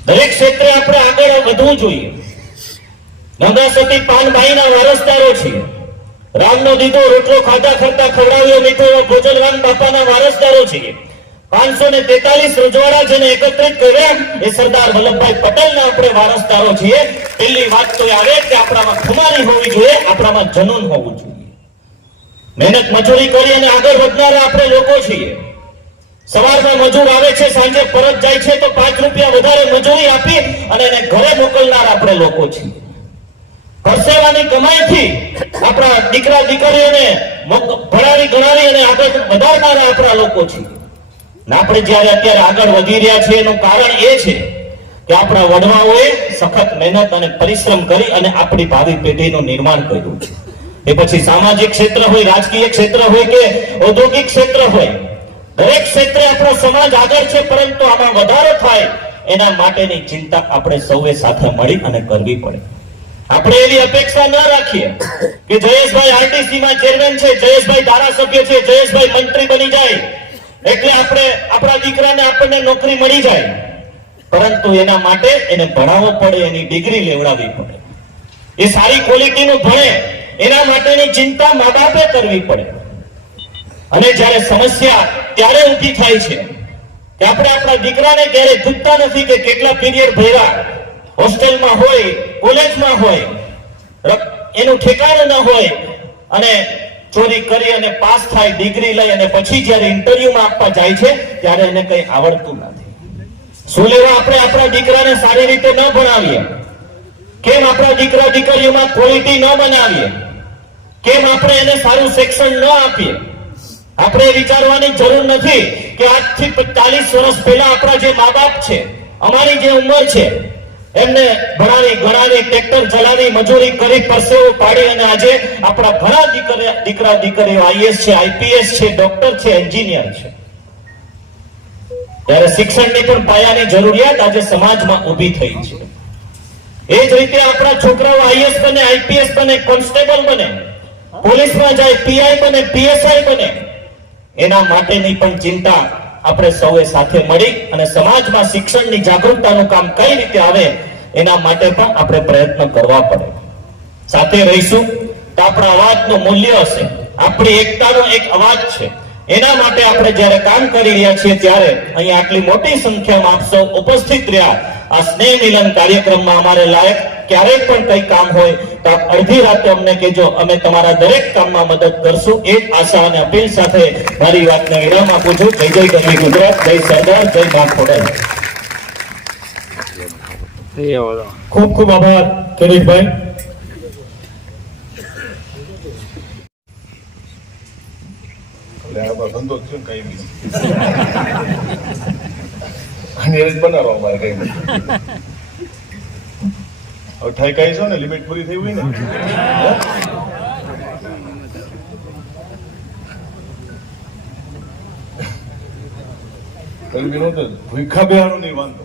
દરેક ક્ષેત્રે આપણે આગળ વધવું જોઈએ. નંદા સતી પાનભાઈના વારસદારો છીએ. રામનો દીધો રોટલો ખાધા ખરતા ખવડાવ્યો મીઠો ભોજનવાન બાપાના વારસદારો છીએ. 543 રજવાડા જેને એકત્રિત કર્યા એ સરદાર વલ્લભભાઈ પટેલના આપણે વારસદારો છીએ. પહેલી વાત તો આવે કે આપણામાં ખુમારી હોવી જોઈએ, આપણામાં જનૂન હોવું જોઈએ. મહેનત મજૂરી કરી અને આગળ વધનારા આપણે લોકો છીએ. સવારમાં મજૂર આવે છે, સાંજે પરત જાય છે તો 5 રૂપિયા વધારે મજૂરી આપી અને એને ઘરે મોકલનાર આપણે લોકો છીએ. પરસેવાની કમાઈથી આપણા દીકરા દીકરીઓને ભણાવી ગણાવી અને આગળ વધારનારા આપણા લોકો છીએ. ને આપણે જ્યારે અત્યારે આગળ વધી રહ્યા છીએ એનું કારણ એ છે કે આપણા વડવાઓએ સખત મહેનત અને પરિશ્રમ કરી અને આપણી ભાવિ પેઢીનું નિર્માણ કર્યું છે. એ પછી સામાજિક ક્ષેત્ર હોય, રાજકીય ક્ષેત્ર હોય કે ઔદ્યોગિક ક્ષેત્ર હોય, દરેક ક્ષેત્રે આપણો સમાજ આગળ છે, પરંતુ આમાં વધારો થાય એના માટેની ચિંતા આપણે સૌએ સાથે મળી અને કરવી પડે. આપણે એવી અપેક્ષા ન રાખીએ કે જયેશભાઈ આરટીસી માં ચેરમેન છે, જયેશભાઈ ધારાસભ્ય છે, જયેશભાઈ મંત્રી બની જાય એટલે આપણે આપણા દીકરાને આપણને નોકરી મળી જાય, પરંતુ એના માટે એને ભણાવવો પડે, એની ડિગ્રી લેવડાવવી પડે, એ સારી ક્વોલિટીનું ભણે એના માટેની ચિંતા મા બાપે કરવી પડે. અને જ્યારે સમસ્યા ત્યારે ઊભી થાય છે કે આપણે આપણા દીકરાને ક્યારે પૂછતા નથી કે કેટલા પીરિયડ ભર્યા, હોસ્ટેલમાં હોય, કોલેજમાં હોય, એનું ઠેકાણું ન હોય અને ચોરી કરી અને પાસ થાય, ડિગ્રી લઈ અને પછી જ્યારે ઇન્ટરવ્યુમાં આપવા જાય છે ત્યારે એને કંઈ આવડતું નથી. શું લેવા આપણે આપણા દીકરાને સારી રીતે ન ભણાવીએ? કેમ આપણા દીકરા દીકરીઓમાં ક્વોલિટી ન બનાવીએ? કેમ આપણે એને સારું શિક્ષણ ન આપીએ? આપણે વિચારવાની જરૂર નથી કે આજથી 40 વર્ષ પહેલા આપણા જે મા બાપ છે, અમારી જે ઉંમર છે, એમને ભણાવી ગણાવી ટ્રેક્ટર ચલાવી મજૂરી કરી પરસેવો પાડી અને આજે આપણા ઘણા દીકરા દીકરીઓ આઈએસ છે, આઈપીએસ છે, ડોક્ટર છે, એન્જિનિયર છે. ત્યારે શિક્ષણની પણ પાયાની જરૂરિયાત આજે સમાજમાં ઊભી થઈ છે. એ જ રીતે આપણા છોકરાઓ આઈએસ બને, આઈપીએસ બને, કોન્સ્ટેબલ બને, પોલીસમાં જાય, પીઆઈ બને, પીએસઆઈ બને, એના માટેની પણ ચિંતા આપણે સૌએ સાથે મળી અને સમાજમાં શિક્ષણની જાગૃતતાનું કામ કઈ રીતે આવે એના માટે પણ આપણે પ્રયત્ન કરવા પડે. સાથે રહીશું તો આપણા અવાજનું મૂલ્ય હશે, આપણી એકતાનો એક અવાજ છે. એના માટે આપણે જ્યારે કામ કરી રહ્યા છીએ ત્યારે અહીંયા આટલી મોટી સંખ્યામાં આપ સૌ ઉપસ્થિત રહ્યા. આ સ્નેહ મિલન કાર્યક્રમમાં અમારે લાયક ક્યારેક પણ કઈ કામ હોય તો આપ અડધી રાતે અમને કહેજો, અમે તમારા દરેક કામમાં મદદ કરશું. એ જ આશા અને અપીલ સાથે મારી વાતને વિરામ આપું છું. જય જય ગરવી ગુજરાત, જય સરદાર, જય મા ખોડલ. ખૂબ ખૂબ આભાર કિરીટભાઈ. ધંધો જ છે ને કઈ બી અને એ જ બનાવો અમારે કઈ બી. હવે ઠાઈ કઈ છો ને લિમિટ પૂરી થઈ હોય ને ભૂખા બેહાડું નહીં વાંધો.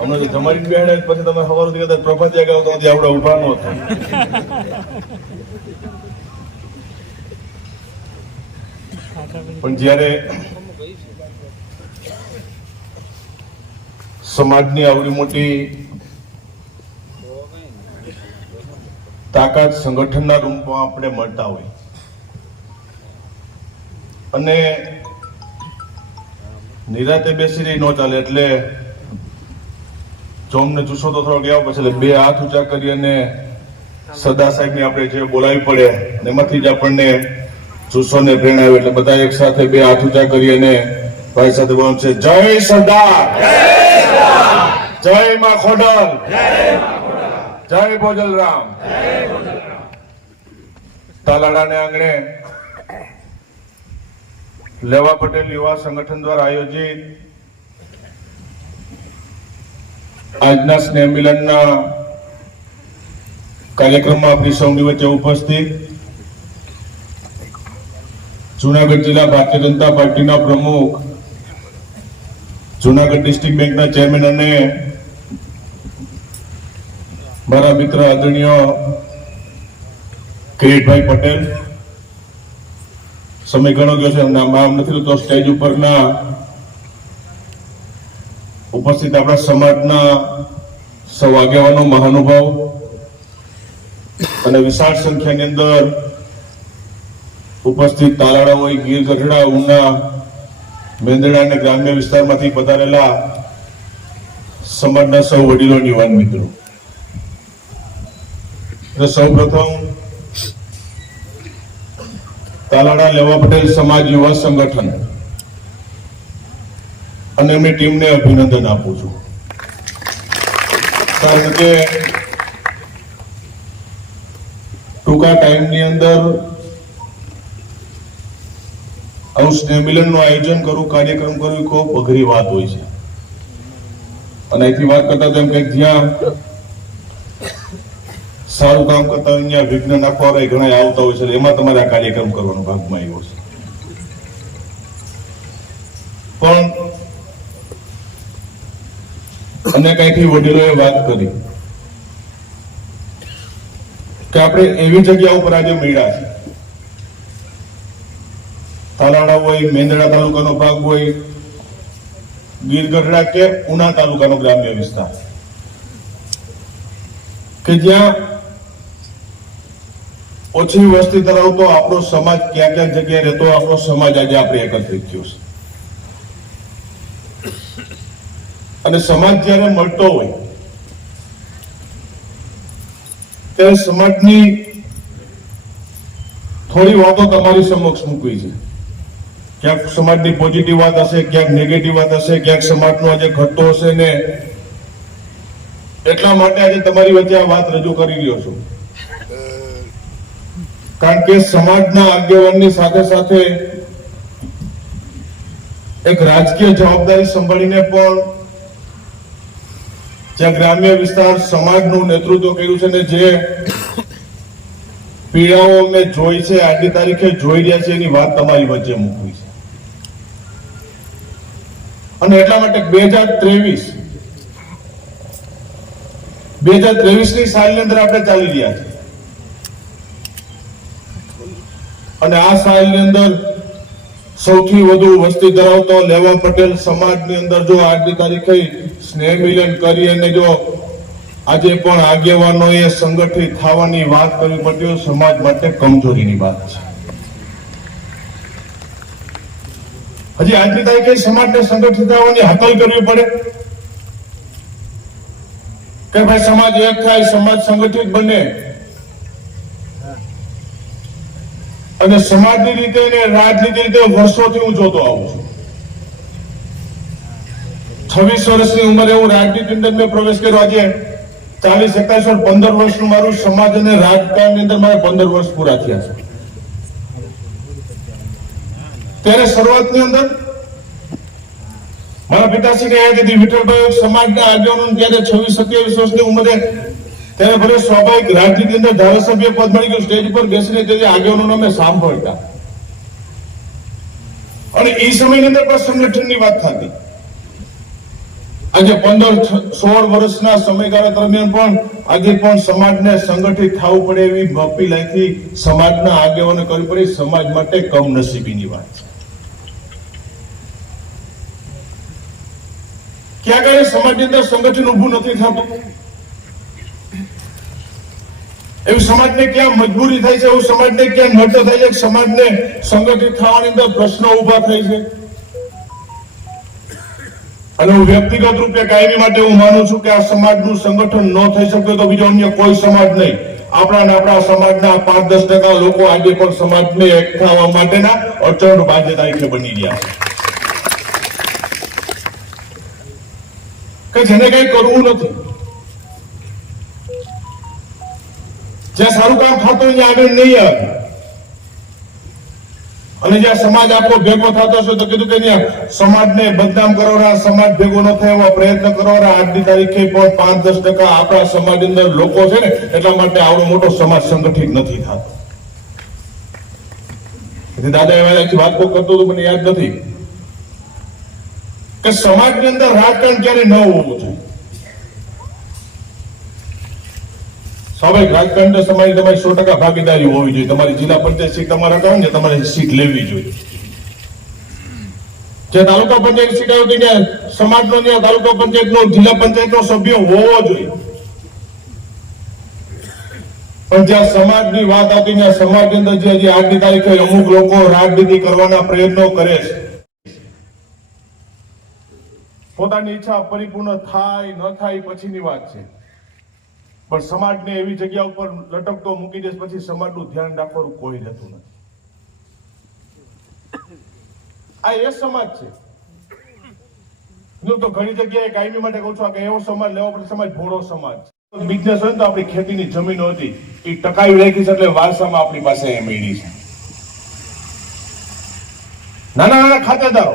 અમને તો તમારી બેહાડે પછી તમે સવાર સુધી કદાચ પ્રભાતિયા ગાવ તો આપણે ઉભા ન થાય. પણ જ્યારે સમાજની આવડી મોટી તાકાત સંગઠનના રૂપમાં આપણે મળતા હોય અને નિરાતે બેસી રહી ન ચાલે, એટલે જોમને ચૂસો તો થોડોક લેવા પછી બે હાથ ઊંચા કરી અને સરદાર સાહેબને આપણે જે બોલાવી પડે એમાંથી જ આપણને ચૂસોને પ્રેરણા આવે. એટલે બધા એક સાથે બે હાથ ઊંચા કરી અને ભાઈ સાથે બોલવાનું છે, જય સરદાર, જય માં ખોડલ, જય બોજલરામ. તાલાડાને આંગણે લેવા પટેલ યુવા સંગઠન દ્વારા આયોજિત આજના સ્નેહ મિલનના કાર્યક્રમમાં આપણી સૌની વચ્ચે ઉપસ્થિત જુનાગઢ જિલ્લા ભારતીય જનતા પાર્ટીના પ્રમુખ, જુનાગઢ ડિસ્ટ્રિક્ટ બેંકના ચેરમેન અને મારા મિત્ર આદરણીય કિરીટભાઈ પટેલ, સમય ઘણો ગયો છે નામ નથી તો સ્ટેજ ઉપરના ઉપસ્થિત આપણા સમાજના સૌ આગેવાનો, મહાનુભાવ અને વિશાળ સંખ્યાની અંદર ઉપસ્થિત તાલાળા હોય, ગીર ગઢડા, ઉના, મેંદરડા અને ગ્રામ્ય વિસ્તારમાંથી પધારેલા સમાજના સૌ વડીલો, યુવાન મિત્રો, સૌ પ્રથમ તાલાળા લેવા પટેલ સમાજ યુવા સંગઠન અને એમની ટીમને અભિનંદન આપું છું, કારણ કે ટૂંકા ટાઈમની અંદર આવું સ્નેહ મિલનનું આયોજન કરવું, કાર્યક્રમ કરવું એ ખૂબ અઘરી વાત હોય છે. અને અહીંથી વાત કરતા તેમ કે જ્યાં સારું કામ કરતા હોય ત્યાં વિઘ્ન નાખવા ઘણા આવતા હોય છે, એમાં તમારે આ કાર્યક્રમ કરવાનો ભાગમાં આવ્યો છે. પણ અને કઈથી વડીલોએ વાત કરી કે આપણે એવી જગ્યા ઉપર આજે મળ્યા છે, તાલાળા હોય, મેંદરડા તાલુકાનો ભાગ હોય, ગીર ગઢડા કે ઉના તાલુકાનો ગ્રામ્ય વિસ્તાર, કે જ્યાં ઓછી વસ્તી ધરાવતો આપણો સમાજ ક્યાં ક્યાં જગ્યાએ રહેતો આપણો સમાજ આજે આપણે એકત્રિત થયો છે. અને સમાજ જ્યારે મળતો હોય ત્યારે સમાજની થોડી વાતો તમારી સમક્ષ મૂકવી છે. ક્યાંક સમાજની પોઝિટિવ વાત હશે, ક્યાંક નેગેટિવ વાત હશે, ક્યાંક સમાજનો આજે ઘટતો હશે ને એટલા માટે આજે તમારી વચ્ચે આ વાત રજૂ કરી રહ્યો છું. કારણ કે સમાજના આગેવાનની સાથે સાથે એક રાજકીય જવાબદારી સંભાળીને પણ જ્યાં ગ્રામ્ય વિસ્તાર સમાજનું નેતૃત્વ કર્યું છે ને જે પીડાઓ અમે જોઈ છે, આજની તારીખે જોઈ રહ્યા છે, એની વાત તમારી વચ્ચે મૂકવી છે. અને એટલા માટે 2023 ની સાલની અંદર આપણે ચાલી રહ્યા છે. અને આ સાલની અંદર સૌથી વધુ વસ્તી ધરાવતો લેવા પટેલ સમાજની અંદર જો આજની તારીખે સ્નેહ મિલન કરી અને જો આજે પણ આગેવાનોએ સંગઠિત થવાની વાત કરવી પડતી સમાજ માટે કમજોરીની વાત છે. હજી આજની તારીખે સમાજને સંગઠિત થવાની હાકલ કરવી પડે કે ભાઈ સમાજ એક થાય, સમાજ સંગઠિત બને અને સમાજની રીતે અને રાજનીતિ રીતે વર્ષોથી હું જોતો આવું છું. 26 વર્ષની ઉંમરે હું રાજનીતિ અંદર મેં પ્રવેશ કર્યો. આજે 40, 41, 15 વર્ષનું મારું સમાજ અને રાજકારણની અંદર મારે 15 વર્ષ પૂરા થયા છે. ત્યારે શરૂઆતની અંદર મારા પિતાશ્રી કહ્યા કે વિઠ્ઠલભાઈ સમાજના આગેવાનો ત્યારે 26, 27 વર્ષની ઉંમરે ત્યારે ભલે સ્વાભાવિક રાજનીતિ અંદર ધારાસભ્ય પદ મળી ગયું, સ્ટેજ પર બેસીને તે આગેવાનો અમે સાંભળતા અને એ સમયની અંદર પણ સંગઠનની વાત થતી. આજે 15-16 વર્ષના સમયગાળા દરમિયાન પણ આજે પણ સમાજને સંગઠિત થવું પડે એવી અપીલ અહીંથી સમાજના આગેવાનો કરવી પડે. સમાજ માટે કમનસીબીની વાત છે. ક્યાં ક્યારે સમાજની અંદર સંગઠન ઊભું નથી થતું, એવું સમાજને ક્યાં મજબૂરી થાય છે, એવું સમાજને ક્યાં નડતો થાય છે, સમાજને સંગઠિત થવાની અંદર પ્રશ્નો ઉભા થાય છે. અને હું વ્યક્તિગત રૂપે કાયમી માટે હું માનું છું કે આ સમાજનું સંગઠન ન થઈ શકે તો બીજો અન્ય કોઈ સમાજ નહીં, આપણા સમાજના 5-10% લોકો આજે પણ સમાજને એક થવા માટેના અચળ બાધ્યતા બની ગયા છે કે જેને કઈ કરવું નથી. જ્યાં સારું કામ થતું હોય ત્યાં આગળ નહીં આવે અને જ્યાં સમાજ આખો ભેગો થતો હશે તો કીધું કે ત્યાં સમાજને બદનામ કરવાના, સમાજ ભેગો ન થાય એવા પ્રયત્ન કરવાના. આજની તારીખે પણ 5-10% આપણા સમાજની અંદર લોકો છે ને એટલા માટે આવડો મોટો સમાજ સંગઠિત નથી થતો. દાદા એવા વાત કરતો હતો મને યાદ નથી કે સમાજની અંદર રાજકારણ ક્યારે ન હોવું જોઈએ. સ્વાભાવિક રાજકારણ સમાજની તમારી 100% ભાગીદારી હોવી જોઈએ. તમારી જિલ્લા પંચાયત સીટ તમારા કહો ને તમારે સીટ લેવી જોઈએ. જે તાલુકા પંચાયત સીટ આવી ત્યાં સમાજનો તાલુકા પંચાયતનો જિલ્લા પંચાયતનો સભ્ય હોવો જોઈએ. પણ જ્યાં સમાજની વાત આવતી ત્યાં સમાજની અંદર જે આજની તારીખે અમુક લોકો રાજનીતિ કરવાના પ્રયત્નો કરે છે, પોતાની ઈચ્છા પરિપૂર્ણ થાય ન થાય પછીની વાત છે, પણ સમાજને એવી જગ્યા ઉપર લટકતો મૂકી દે પછી સમાજનું ધ્યાન રાખવાનું કોઈ રહેતું નથી. આ એ સમાજ છે. હું તો ઘણી જગ્યાએ કાયમી માટે કહું છું કે એવો સમાજ લેવો પડે, સમાજ ભોળો સમાજ. બિઝનેસ હોય ને તો આપણી ખેતીની જમીનો હતી એ ટકાવી રાખી છે, એટલે વારસામાં આપણી પાસે એ મળી છે. નાના નાના ખાતેદારો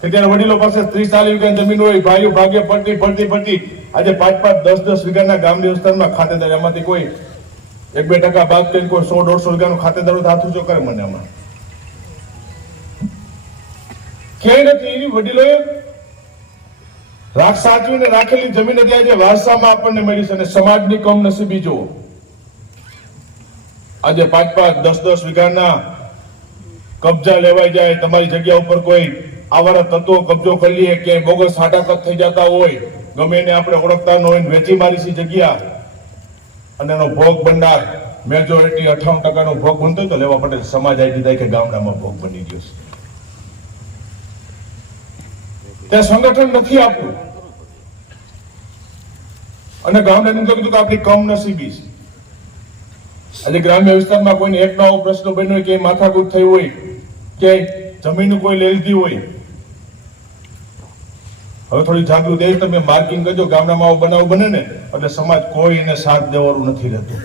કે ત્યારે વડીલો પાસે 30-40 વીઘાની જમીન હોય, ભાઈઓ ભાગે પડતી આજે 5-5, 10-10 વીઘાના ગામની વિસ્તારમાં ખાતેદાર, એમાંથી કોઈ 1-2% બાદ કરીને કોઈ 100-150 વીઘાનું ખાતેદારો હાથ ઊંચો કરે મને આમાં ક્યાંય નથી. વડીલોએ સાચવીને રાખેલી જમીન હતી આજે વારસામાં આપણને મળી છે. અને સમાજની કમનસીબી જુઓ, આજે 5-5, 10-10 વીઘાના કબજા લેવાઈ જાય, તમારી જગ્યા ઉપર કોઈ આવારા તત્વો કબજો કરી લે કે બોગસ હાટાકત થઈ જતા હોય, ગમે એને આપણે ઓળખતા ન હોય, વેચી મારી જગ્યા અને એનો ભોગ ભંડાર મેજોરિટી 58% ભોગ બનતો તો લેવા પટેલ સમાજ આઈ દીધા કે ગામડામાં ભોગ બની ગયો છે. ત્યાં સંગઠન નથી આપતું અને ગામડાની અંદર કીધું કે આપણી કમનસીબી છે. આજે ગ્રામ્ય વિસ્તારમાં કોઈને એક નવો પ્રશ્ન બન્યો હોય કે માથાકૂટ થઈ હોય કે જમીન કોઈ લઈ લીધી હોય, હવે થોડી જાગૃતિ આવી તમે માર્કિંગ કરજો. ગામડામાં આવો બનાવ બને ને એટલે સમાજ કોઈ એને સાથ દેવાનું નથી રહેતું.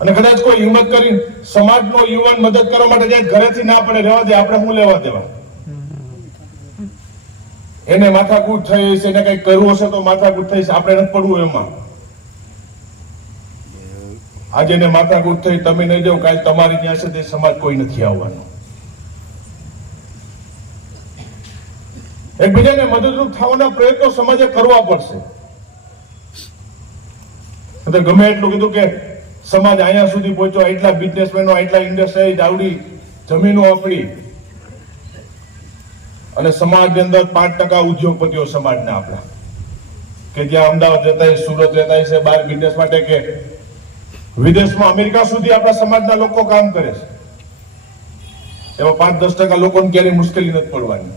અને કદાચ કોઈ હિંમત કરી સમાજનો યુવાન મદદ કરવા માટે જાય, ઘરેથી ના પડે, રહેવા દે, આપણે શું લેવા દેવા. એને માથાકૂટ થઈ છે, એને કઈ કરવું હશે તો માથાકૂટ થઈ છે, આપણે નથી પડવું એમાં. આજે એને માથાકૂટ થઈ, તમે નહીં દેવો, કાલ તમારી ત્યાં છે તે સમાજ કોઈ નથી આવવાનો. એકબીજાને મદદરૂપ થવાના પ્રયત્નો સમાજે કરવા પડશે. ગમે એટલું કીધું કે સમાજ અહીંયા સુધી પહોંચ્યો, એટલા બિઝનેસમેનો, એટલા ઇન્ડસ્ટ્રી, આવડી જમીનો આપણી, અને સમાજની અંદર 5% ઉદ્યોગપતિઓ સમાજના આપણા કે જ્યાં અમદાવાદ રહેતા હોય, સુરત રહેતા હોય છે, બહાર બિઝનેસ માટે કે વિદેશમાં અમેરિકા સુધી આપણા સમાજના લોકો કામ કરે છે. એવા 5-10% લોકોને ક્યારેય મુશ્કેલી નથી પડવાની.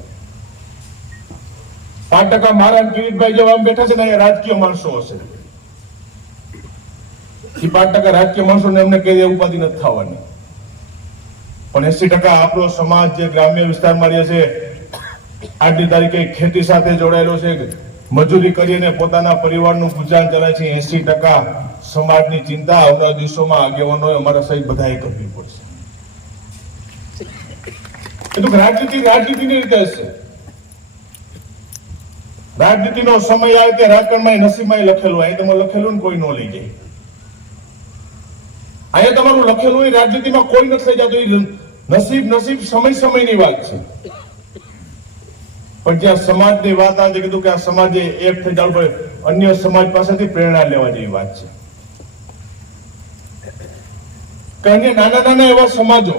5% મારા કિરીટભાઈ જેવા આમ બેઠા છે ને, અહીંયા રાજકીય માણસો હશે. એ 5% રાજકીય માણસોને એમને કઈ ઉપાધિ નથી થવાની. પણ 80% આપણો સમાજ જે ગ્રામ્ય વિસ્તારમાં રહે છે, આજની તારીખે ખેતી સાથે જોડાયેલો છે, મજૂરી કરીને પોતાના પરિવારનું ગુજરાન ચલાવે છે. 80% સમાજની ચિંતા આવતા દિવસોમાં આગેવાનોએ અમારા સહિત બધાએ કરવી પડશે. એ તો રાજનીતિની રીતે હશે. રાજનીતિનો સમય આવે ત્યાં રાજકારણમાં નસીબમાં લખેલું, અહીં તમારે લખેલું ને કોઈ ન લઈ જાય. અહીંયા તમારું લખેલું હોય, રાજનીતિમાં કોઈ નથી લઈ જતું. નસીબ સમયની વાત છે. પણ જ્યાં સમાજની વાત આવે, કીધું કે આ સમાજે એક થઈ જવું પડે, અન્ય સમાજ પાસેથી પ્રેરણા લેવા જેવી વાત છે. કે અન્ય નાના એવા સમાજો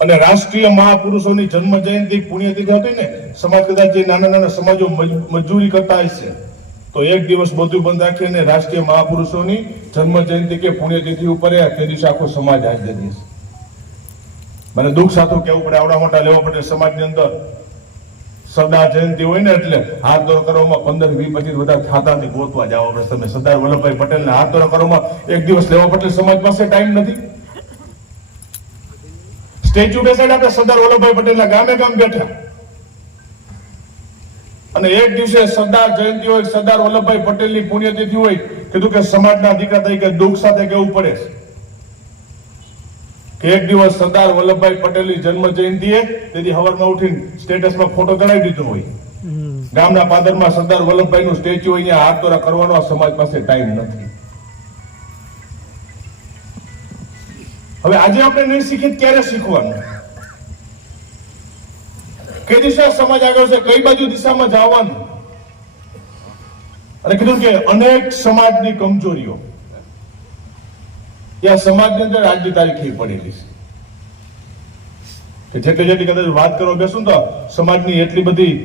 અને રાષ્ટ્રીય મહાપુરુષોની જન્મ જયંતિ પુણ્યતિથિ હતી ને, સમાજ કદાચ જે નાના સમાજો મજૂરી કરતા હશે તો એક દિવસ બધું બંધ રાખીને રાષ્ટ્રીય મહાપુરુષોની જન્મ જયંતિ કે પુણ્યતિથિ ઉપર તે દિવસે આખો સમાજ હાજર રહેશે. મને દુઃખ સાથે કેવું પડે, આવડા મોટા લેવા પડે સમાજની અંદર સરદાર જયંતિ હોય ને એટલે હાથ દોરો કરવામાં 15, 20, 25 બધા ખાતા થી ગોતવા જવા પડે. તમે સરદાર વલ્લભભાઈ પટેલ ને હાથ દોરો કરવામાં એક દિવસ લેવા પડે, સમાજ પાસે ટાઈમ નથી. સ્ટેચ્યુ બેસાડે આપણે સરદાર વલ્લભભાઈ પટેલના ગામે ગામ બેઠા, અને એક દિવસે સરદાર જયંતિ હોય, સરદાર વલ્લભભાઈ પટેલની પુણ્યતિથિ હોય, કીધું કે સમાજના દીકરા તરીકે દુઃખ સાથે કહેવું પડે કે એક દિવસ સરદાર વલ્લભભાઈ પટેલની જન્મ જયંતિએ તેથી સવારમાં ઉઠીને સ્ટેટસમાં ફોટો ચડાવી દીધો હોય, ગામના પાદરમાં સરદાર વલ્લભભાઈનું સ્ટેચ્યુ હોય, હાથ તોરા કરવાનો આ સમાજ પાસે ટાઈમ નથી. હવે આજે આપણે નહીં શીખીએ ક્યારે શીખવાનું? કઈ દિશા સમાજ આગળ છે, કઈ બાજુ દિશામાં જવાનું? અને કીધું કે અનેક સમાજની કમજોરીઓ ત્યાં સમાજની અંદર આજની તારીખે પડેલી છે કે જેટલી કદાચ વાત કરવા બેસું તો સમાજની એટલી બધી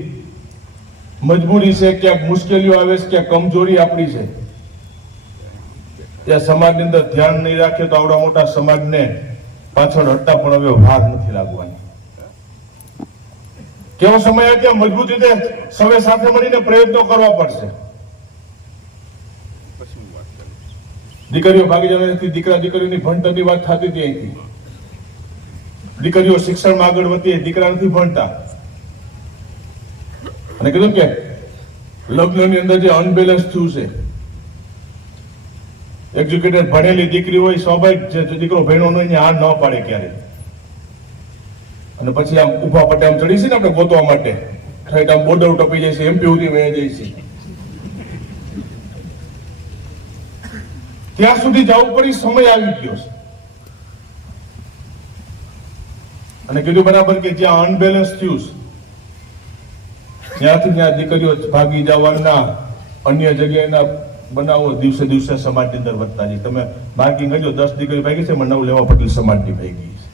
મજબૂરી છે, ક્યાંક મુશ્કેલીઓ આવે છે, ક્યાંક કમજોરી આપણી છે, ત્યાં સમાજની અંદર ધ્યાન નહીં રાખીએ તો આવડા મોટા સમાજને પાછળ હટતા પણ હવે વાર નથી લાગવાની. કેવો સમય આવે ત્યાં મજબૂત રીતે સૌએ સાથે મળીને પ્રયત્નો કરવા પડશે. દીકરીઓ ભાગી જવાથી દીકરા દીકરીની ભણતરની વાત થતી હતી અહીંથી. દીકરીઓ શિક્ષણમાં આગળ વધતી, દીકરા નથી ભણતા. અને કીધું કે લગ્નની અંદર જે અનબેલેન્સ થયું છે, એજ્યુકેટેડ ભણેલી દીકરી હોય, સ્વાભાવિક જે દીકરો ભણ્યો ન હોય આ ન પાડે ક્યારે. અને પછી આમ ઉભા પટ્ટે આમ ચડી છે ને આપણે ગોતવા માટે, ઠેઠ આમ બોર્ડર ટપી જાય છે, એમપી સુધી વહી જાય છે. ત્યાં સુધી જવું પડી, સમય આવી ગયો છે. અને કીધું બરાબર કે જ્યાં અનબેલેન્સ થયું છે ત્યાંથી ત્યાં દીકરીઓ ભાગી જવાના અન્ય જગ્યાએના બનાવો દિવસે દિવસે સમાજની અંદર વધતા જાય. તમે માર્કિંગ કરજો, 10 દીકરી ભાગી છે, એમાં 9 લેવા પટેલ સમાજની ભાગી છે.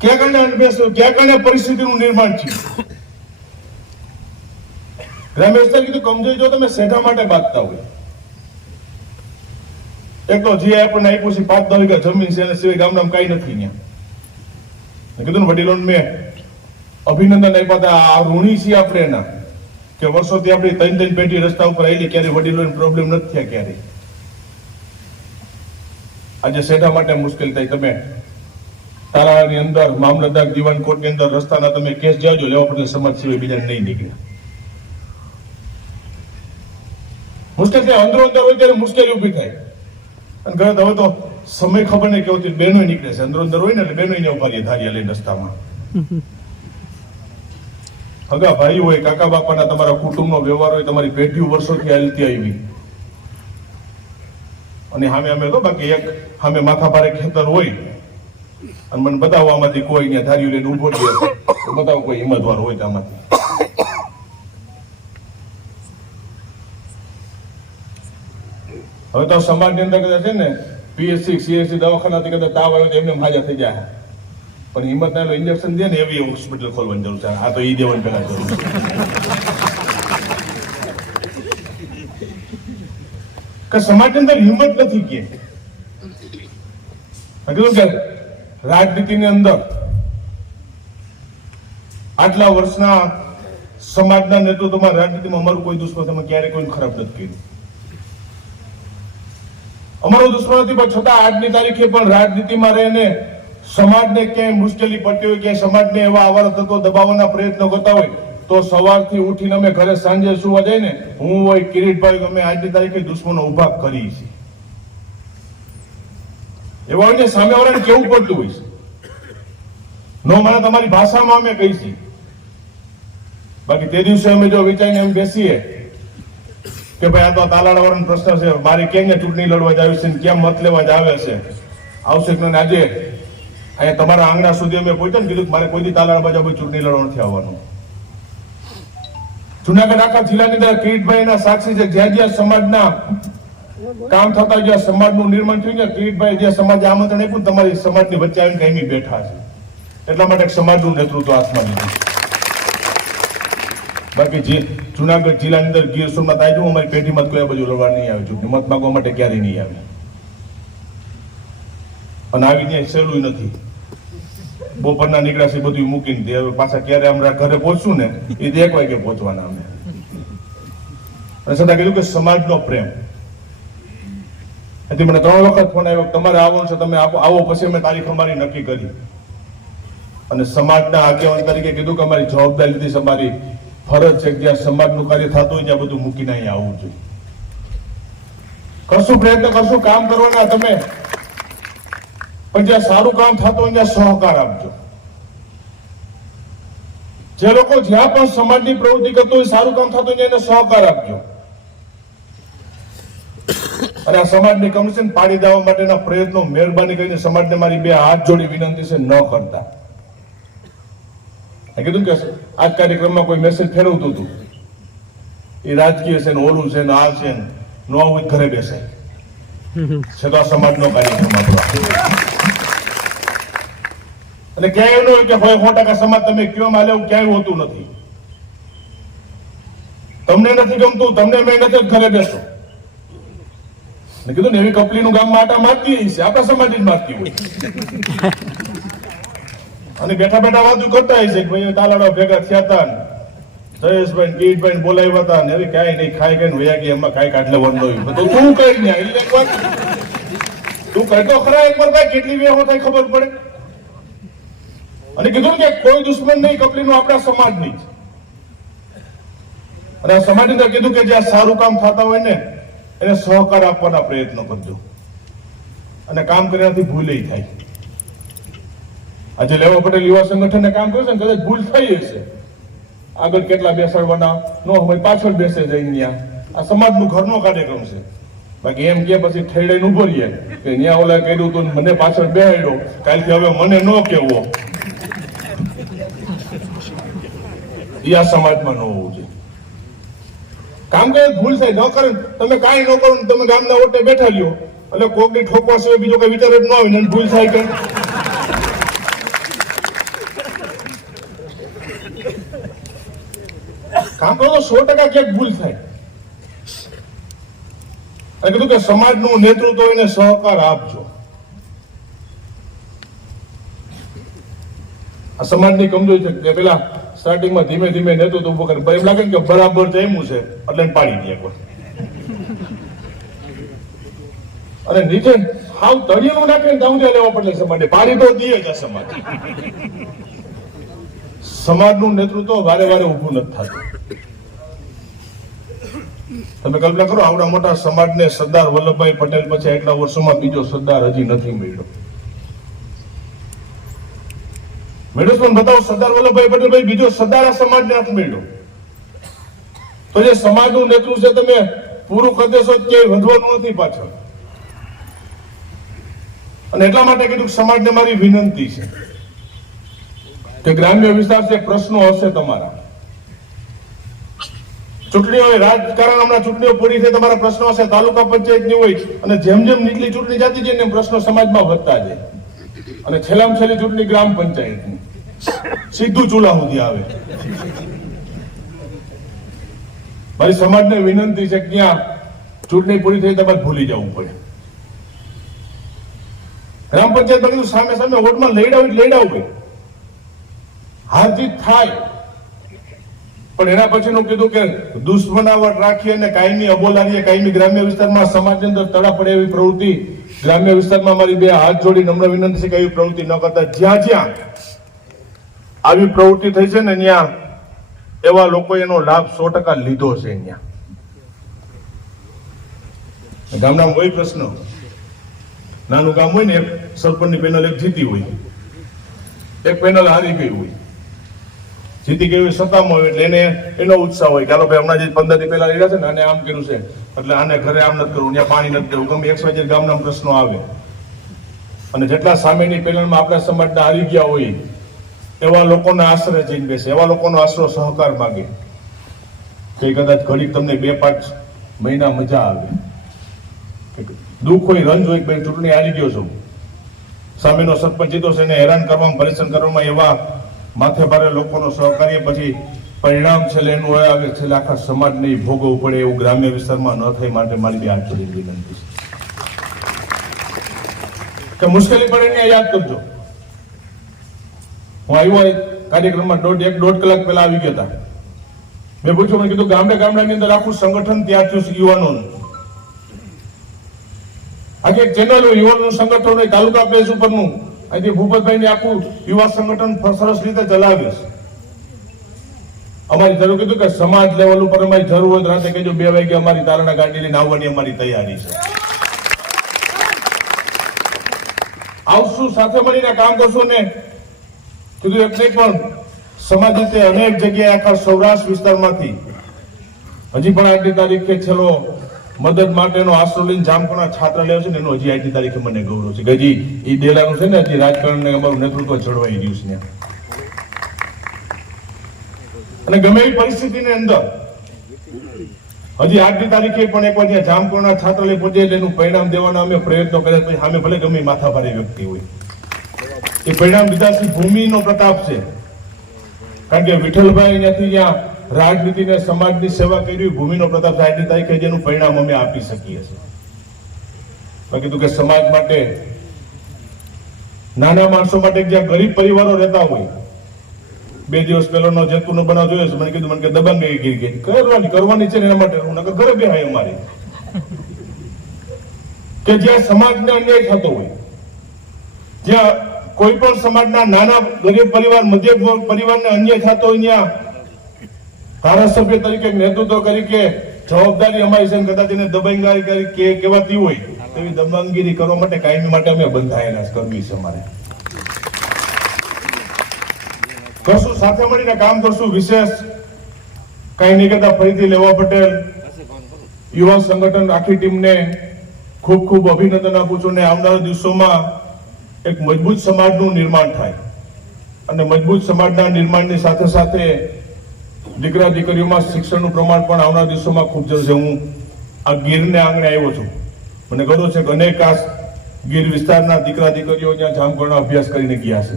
ક્યાં કારણે અનબેલેન્સ, ક્યાં કારણે પરિસ્થિતિનું નિર્માણ થયું? ગ્રામ્ય વિસ્તાર કીધું કમજોરી જો તમે સેઠા માટે બાંધતા હોય, એક તો જે આપણને આપ્યું છે 5-10 વીઘા જમીન છે, એના સિવાય ગામડામાં કઈ નથી. ત્યાં કીધું ને વડીલોને મેં અભિનંદન આપ્યા હતા. આ ઋણી છીએ આપણે એના કે વર્ષોથી આપણી 3 પેઢી રસ્તા ઉપર આવેલી, ક્યારે વડીલોને પ્રોબ્લેમ નથી થયા ક્યારે. આજે સેઠા માટે મુશ્કેલ થાય. તમે તારાની અંદર મામલતદાર દીવાન કોર્ટની અંદર રસ્તાના તમે કેસ જાજો, લેવા પડે સમાજ સિવાય બીજા નહીં નીકળે. મુશ્કેલ થાય, અંદરો અંદર હોય ત્યારે મુશ્કેલી ઉભી થાય. અને ઘરે હવે તો સમય ખબર નહીં કેવો બહેનો નીકળે છે, અંદરો અંદર હોય ને એટલે બહેનો ને ઉભા રહીએ ધારિયા લઈને રસ્તામાં. હગા ભાઈ હોય, કાકા બાપાના તમારા કુટુંબનો વ્યવહાર હોય, તમારી પેઢીઓ વર્ષોથી હાલતી આવી, અને સામે અમે તો બાકી એક સામે માથા ભારે ખેતર હોય અને મને બતાવો આમાંથી કોઈ ત્યાં ધાર્યું લઈને ઉભો થયો, બતાવો કોઈ હિંમતવાર હોય આમાંથી. હવે તો સમાજની અંદર કદાચ છે ને પીએચસી સીએચસી દવાખાનાથી કદાચ તાવ આવ્યો તો એમને હાજર થઈ જાય, પણ હિંમત ના ઇન્જેક્શન દે ને એવી હોસ્પિટલ ખોલવાની જરૂર છે. આ તો ઈ દેવાની પેલા જરૂર છે. કે સમાજની અંદર હિંમત નથી કે કીધું કે રાજનીતિની અંદર આટલા વર્ષના સમાજના નેતૃત્વમાં રાજનીતિમાં અમારું કોઈ દુશ્મન અમે ક્યારેય કોઈ ખરાબ નથી કર્યું. અમારો દુશ્મન નથી, પણ છતાં આજની તારીખે પણ રાજનીતિમાં રહીને સમાજને ક્યાંય મુશ્કેલી પડતી હોય, ક્યાંય સમાજને એવા આવારા તત્વો દબાવવાના પ્રયત્નો કરતા હોય તો સવારથી ઉઠીને અમે ઘરે સાંજે સુવા જાય ને, હું હોય કિરીટભાઈ, અમે આજની તારીખે દુશ્મનો ઉભા કરી છે. એવા હોય ને સામેવાળાને કેવું પડતું હોય છે, નો મને તમારી ભાષામાં અમે કહી છીએ. બાકી તે દિવસે અમે જો વિચારીને એમ બેસીએ કે ભાઈ આ તો તાલાળા વાળાનો પ્રશ્ન છે, મારે ક્યાં ચૂંટણી લડવા જ આવી છે ને ક્યાં મત લેવા જ આવે છે, આવશે કે નહીં. આજે અહીંયા તમારા આંગણા સુધી અમે પહોંચ્યા ને, કીધું કે મારે કોઈ તાલાળા બાજુ ચૂંટણી લડવા નથી આવવાનું. જુનાગઢ આખા જિલ્લાની અંદર કિરીટભાઈના સાક્ષી છે, જ્યાં જ્યાં સમાજના કામ થતા, જ્યાં સમાજનું નિર્માણ થયું છે, કિરીટભાઈ જે સમાજે આમંત્રણ આપ્યું તમારી સમાજની વચ્ચે આવીને કાયમી બેઠા છે. એટલા માટે સમાજનું નેતૃત્વ હાથમાં લીધું. બાકી જે જુનાગઢ જિલ્લાની અંદર ગીર સોમનાથ આવ્યું, અમારી પેઢીમાં કોઈ આ બાજુ લડવા નહીં આવે, ચૂંટણી મત માંગવા માટે ક્યારેય નહીં આવે. અને આવી ત્યાં સહેલું નથી. બપોરના નીકળ્યા છે બધું મૂકીને પાછા ક્યારે আমরা ઘરે પહોંચશું ને એ 1 વાગે પહોંચવાના અમે. અને છતાં કીધું કે સમાજનો પ્રેમ. એથી મને 3 વખત ફોન આવ્યો, તમારે આવવાનું છે, તમે આવો. પછી અમે તારીખ અમારી નક્કી કરી અને સમાજના આગેવાન તરીકે કીધું કે અમારી જવાબદારી લીધી છે, અમારી ફરજ છે કે જ્યાં સમાજનું કાર્ય થતું હોય ત્યાં બધું મૂકીને અહીંયા આવવું જોઈએ. કરશું, પ્રયત્ન કરશું કામ કરવાના તમે, પણ જ્યાં સારું કામ થતું હોય ત્યાં સહકાર આપજો. જે લોકો જ્યાં પણ સમાજની પ્રવૃત્તિ કરતો હોય, સારું કામ થતું હોય એને સહકાર આપજો. અને આ સમાજની કમિશન પાડી દેવા માટેના પ્રયત્નો મહેરબાની કરીને સમાજને મારી 2 હાથ જોડી વિનંતી છે, ન કરતા. કીધું કે આ કાર્યક્રમમાં કોઈ મેસેજ ફેરવતું હતું, એ રાજકીય છે ને ઓલું છે ને આ છે ને, નો આવું ઘરે બેસાય છે. તો આ સમાજનો કાર્યક્રમ આપણો. અને ક્યાંય એવું હોય કે હોય 100% સમાજ તમે કયો માં લેવું, ક્યાંય હોતું નથી. તમને નથી ગમતું, તમને મેં નથી, ઘરે બેસો. કીધું ને એવી કપલીનું ગામમાં આટા મારતી છે, આપણા સમાજ જ મારતી હોય. અને બેઠા બેઠા વાતું કરતા હોય છે કે ભાઈ તાલાળા ભેગા થયા હતા, જયેશભાઈ કિરીટભાઈ બોલાવ્યા હતા ને હવે કાંઈ નહીં ખાઈ ગઈ વયા ગયા એમાં કાંઈ કાઢલે વન નહોતું તો તું કઈ ને એકવાર તું કહેતો ખરા એકવાર ભાઈ કેટલી વેહો થાય ખબર પડે અને કીધું કે કોઈ દુશ્મન નહીં કપલીનું આપણા સમાજની જ. અને આ સમાજની અંદર કીધું કે જ્યાં સારું કામ થતા હોય ને એને સહકાર આપવાના પ્રયત્નો કરજો અને કામ કર્યાથી ભૂલે થાય. આજે લેવા પટેલ યુવા સંગઠનને કામ કર્યું છે ને કદાચ ભૂલ થઈ હશે આગળ કેટલા બેસાડવાના નો હોય પાછળ બેસે જઈને ત્યાં આ સમાજનું ઘરનો કાર્યક્રમ છે. બાકી એમ કે પછી ઠેડાઈને ઉભો રહીએ કે ત્યાં ઓલા કર્યું તું મને પાછળ બેહાડ્યો કાલથી હવે મને ન કેવો એ આ સમાજમાં ન હોવું જોઈએ. કામ કરે ભૂલ થાય ન કરે તમે કાંઈ ન કરો તમે ગામના ઓટે બેઠા લ્યો એટલે કોકની ઠોકવા સિવાય બીજો કઈ વિચાર જ ન આવે ને ભૂલ થાય કે કામ કરો તો 100% ક્યાંક ભૂલ થાય. અને કીધું કે સમાજનું નેતૃત્વ એને સહકાર આપજો. આ સમાજની કમજોરી છે કે પેલા સ્ટાર્ટિંગમાં ધીમે ધીમે નેતૃત્વ ઉભો કરે એમ લાગે કે બરાબર જમ્યું છે એટલે એને પાડી દે એકવાર અને નીચે હાવ તળિયેનું નાખીને દાઉંજા લેવા પડે સમાજે પાડી તો દે જ આ સમાજ. સમાજનું નેતૃત્વ વારે વારે ઊભું નથી થતું. તમે કલ્પના કરો આવડા મોટા સમાજને સરદાર વલ્લભભાઈ પટેલ પછી એટલા વર્ષોમાં બીજો સરદાર હજી નથી મળ્યો. મેડમ પણ બતાવો સરદાર વલ્લભભાઈ પટેલ ભાઈ બીજો સરદાર આ સમાજને નથી મળ્યો. તો જે સમાજનું નેતૃત્વ છે તમે પૂરું કરી દેશો કે વધવાનું નથી પાછળ. અને એટલા માટે કીધું સમાજને મારી વિનંતી છે કે ગ્રામ્ય વિસ્તાર છે પ્રશ્નો હશે તમારા ચૂંટણીઓ રાજકારણ હમણાં ચૂંટણીઓ પૂરી થઈ તમારા પ્રશ્નો હશે તાલુકા પંચાયતની હોય અને જેમ જેમ નીચલી ચૂંટણી જતી જાય ને પ્રશ્નો સમાજમાં વધતા જાય અને છેલ્લામાં છેલ્લી ચૂંટણી ગ્રામ પંચાયતની સીધું ચૂલા સુધી આવે. મારી સમાજને વિનંતી છે કે ત્યાં ચૂંટણી પૂરી થઈ તમારે ભૂલી જવું પડે. ગ્રામ પંચાયત કીધું સામે સામે વોટમાં લડાવું હાર જીત થાય પણ એના પછીનું કીધું કે દુશ્મનાવટ રાખી અને કાયમી અબોલારીએ કાયમી ગ્રામ્ય વિસ્તારમાં સમાજની અંદર તડા પડે એવી પ્રવૃત્તિ ગ્રામ્ય વિસ્તારમાં મારી બે હાથ જોડી નમ્ર વિનંતી છે કે એવી પ્રવૃત્તિ ન કરતા. જ્યાં જ્યાં આવી પ્રવૃત્તિ થઈ છે ને ત્યાં એવા લોકો એનો લાભ 100% લીધો છે. ત્યાં ગામના કોઈ પ્રશ્ન નાનું ગામ હોય ને એક સરપંચની પેનલ એક જીતી હોય એક પેનલ હારી ગઈ હોય જીતી ગઈ હોય સત્તામાં હોય એટલે એને એનો ઉત્સાહ હોય કે હાલો ભાઈ હમણાં જે 15 દી પહેલા રહ્યા છે ને આને આમ કર્યું છે એટલે આને ઘરે આમ નથી કરવું ત્યાં પાણી નથી દેવું ગમે XYZ ગામના પ્રશ્નો આવે અને જેટલા સામેની પેનલમાં આપણા સમાજના હારી ગયા હોય એવા લોકોના આશરે જઈને બેસે એવા લોકોનો આશરો સહકાર માગે કે કદાચ ઘડીક તમને 2-5 મહિના મજા આવે દુઃખ હોય રંજ હોય ભાઈ ચૂંટણી હારી ગયો છું સામેનો સરપંચ જીતો છે એને હેરાન કરવામાં પરેશાન કરવામાં એવા માથે ભારે લોકોનો સહકાર્ય પછી પરિણામ છેલ્લે એનું આવે છેલ્લે આખા સમાજને ભોગવવું પડે એવું ગ્રામ્ય વિસ્તારમાં ન થાય માટે મારી બે હાથ જોડી વિનંતી છે કે મુશ્કેલી પડે ને યાદ કરજો. હું આવ્યો કાર્યક્રમમાં 1.5 કલાક પહેલા આવી ગયા હતા. મેં પૂછ્યું મેં કીધું ગામડાની અંદર આખું સંગઠન તૈયાર થયું છે યુવાનોનું આજે એક ચેનલ યુવાનનું સંગઠન હોય તાલુકા પ્લેસ ઉપરનું આજે ભૂપતભાઈ ને આખું યુવા સંગઠન સરસ રીતે ચલાવે છે. અમારી જરૂર કીધું કે સમાજ લેવલ ઉપર અમારી જરૂર હોય રાતે કહેજો 2 વાગે અમારી તારણા ગાડી લઈને આવવાની અમારી તૈયારી છે. આવશું સાથે મળીને કામ કરશું ને કીધું એટલે પણ સમાજ રીતે અનેક જગ્યાએ આખા સૌરાષ્ટ્ર વિસ્તારમાંથી હજી પણ આજની તારીખે છેલ્લો મદદ માટેનો આશરો લઈને જામકણા છાત્ર લેવો છે ને એનું હજી આજની તારીખે મને ગૌરવ છે કે હજી એ ડેલાનું છે ને હજી રાજકારણને અમારું નેતૃત્વ જળવાઈ રહ્યું છે. અને ગમે એવી પરિસ્થિતિની અંદર હજી આજની તારીખે પણ એકવાર ત્યાં જામકણા છાત્રાલય પહોંચે એનું પરિણામ દેવાના અમે પ્રયત્નો કર્યા પછી સામે ભલે ગમે માથાભારે વ્યક્તિ હોય એ પરિણામ દીધા છે ભૂમિનો પ્રતાપ છે કારણ કે વિઠ્ઠલભાઈ ત્યાંથી ત્યાં રાજનીતિને સમાજની સેવા કરી ભૂમિનો પ્રતાપ આજની તારીખે જેનું પરિણામ અમે આપી શકીએ છીએ. બાકી તો કે સમાજ માટે નાના માણસો માટે જ્યાં ગરીબ પરિવારો રહેતા હોય 2 દિવસ પહેલાનો જેતપુરનો બનાવ જોયો છે. મને કીધું મને કે દબંગઈ ગીરી કરવાની છે ને એના માટે હું નકર ઘરે બેહાય અમારે કે જ્યાં સમાજને અન્યાય થતો હોય, જ્યાં કોઈ પણ સમાજના નાના ગરીબ પરિવાર મધ્યમ વર્ગ પરિવારને અન્યાય થતો હોય, ત્યાં ધારાસભ્ય તરીકે નેતૃત્વ તરીકે જવાબદારી અમારી છે. કદાચ એને દબંગાઈ કરી કહેવાતી હોય તેવી દબંગગીરી કરવા માટે કાયમી માટે અમે બંધાયેલા કરવી છે. અમારે કરશું, સાથે મળીને કામ કરશું. વિશેષ કઈ નહીં કહેતા ફરીથી લેવા પટેલ યુવા સંગઠન આખી ટીમને ખૂબ ખૂબ અભિનંદન આપું છું. ને આવનારા દિવસોમાં એક મજબૂત સમાજનું નિર્માણ થાય અને મજબૂત સમાજના નિર્માણની સાથે સાથે દીકરા દીકરીઓમાં શિક્ષણનું પ્રમાણ પણ આવનારા દિવસોમાં ખૂબ જરૂર છે. હું આ ગીરને આંગણે આવ્યો છું. મને ગૌરવ છે કે અનેક આ ગીર વિસ્તારના દીકરા દીકરીઓ ત્યાં જામકોળના અભ્યાસ કરીને ગયા છે.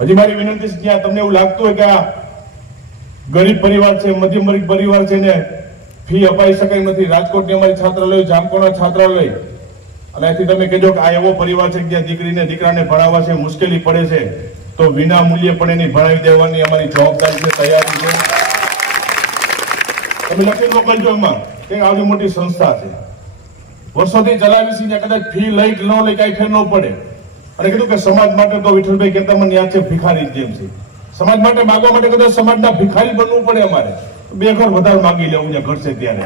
હજી મારી વિનંતી છે, જ્યાં તમને એવું લાગતું હોય કે આ ગરીબ પરિવાર છે, મધ્યમ વર્ગ પરિવાર છે ને ફી અપાઈ શકાય નથી, રાજકોટની અમારી છાત્રાલય, જામકોળના છાત્રાલય, અને અહીંથી તમે કહેજો કે આ એવો પરિવાર છે જ્યાં દીકરીને દીકરાને ભણાવવા છે મુશ્કેલી પડે છે, તો વિના મૂલ્યે પણ એની ભણાવી દેવાની અમારી જવાબદારી છે, તૈયારી છે. તમે લખી મોકલજો એમાં કે આવી મોટી સંસ્થા છે, વર્ષોથી ચલાવી છે, કદાચ ફી લઈ ન લઈ કઈ ફેર ન પડે. અને કીધું કે સમાજ માટે તો વિઠ્ઠલભાઈ કહેતા મને યાદ છે ભિખારી જેમ છે. સમાજ માટે માગવા માટે કદાચ સમાજના ભિખારી બનવું પડે અમારે, 2 ઘર વધારે માગી લેવું ત્યાં ઘરશે ત્યારે.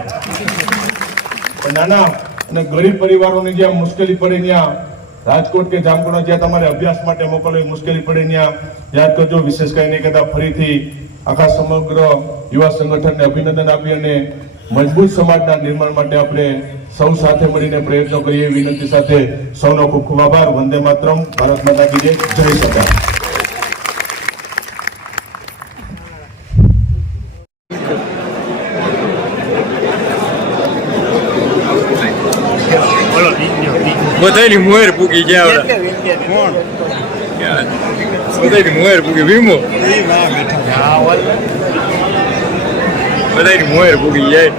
નાના અને ગરીબ પરિવારોની જ્યાં મુશ્કેલી પડે ત્યાં રાજકોટ કે જામકોળના જ્યાં તમારે અભ્યાસ માટે મોકલવી મુશ્કેલી પડે ત્યાં યાદ કરજો. વિશેષ કઈ નહીં કહેતા ફરીથી આખા સમગ્ર યુવા સંગઠનને અભિનંદન આપી અને મજબૂત સમાજના નિર્માણ માટે આપણે સૌ સાથે મળીને પ્રયત્નો કરીએ એવી વિનંતી સાથે સૌનો ખૂબ ખૂબ આભાર. વંદે માતરમ. ભારત માતા કી જય. જય સરદાર. બધાની મોર પૂકી ગયા બધાની મોર પૂકી વીમો બધાની મોર પૂકી જાય.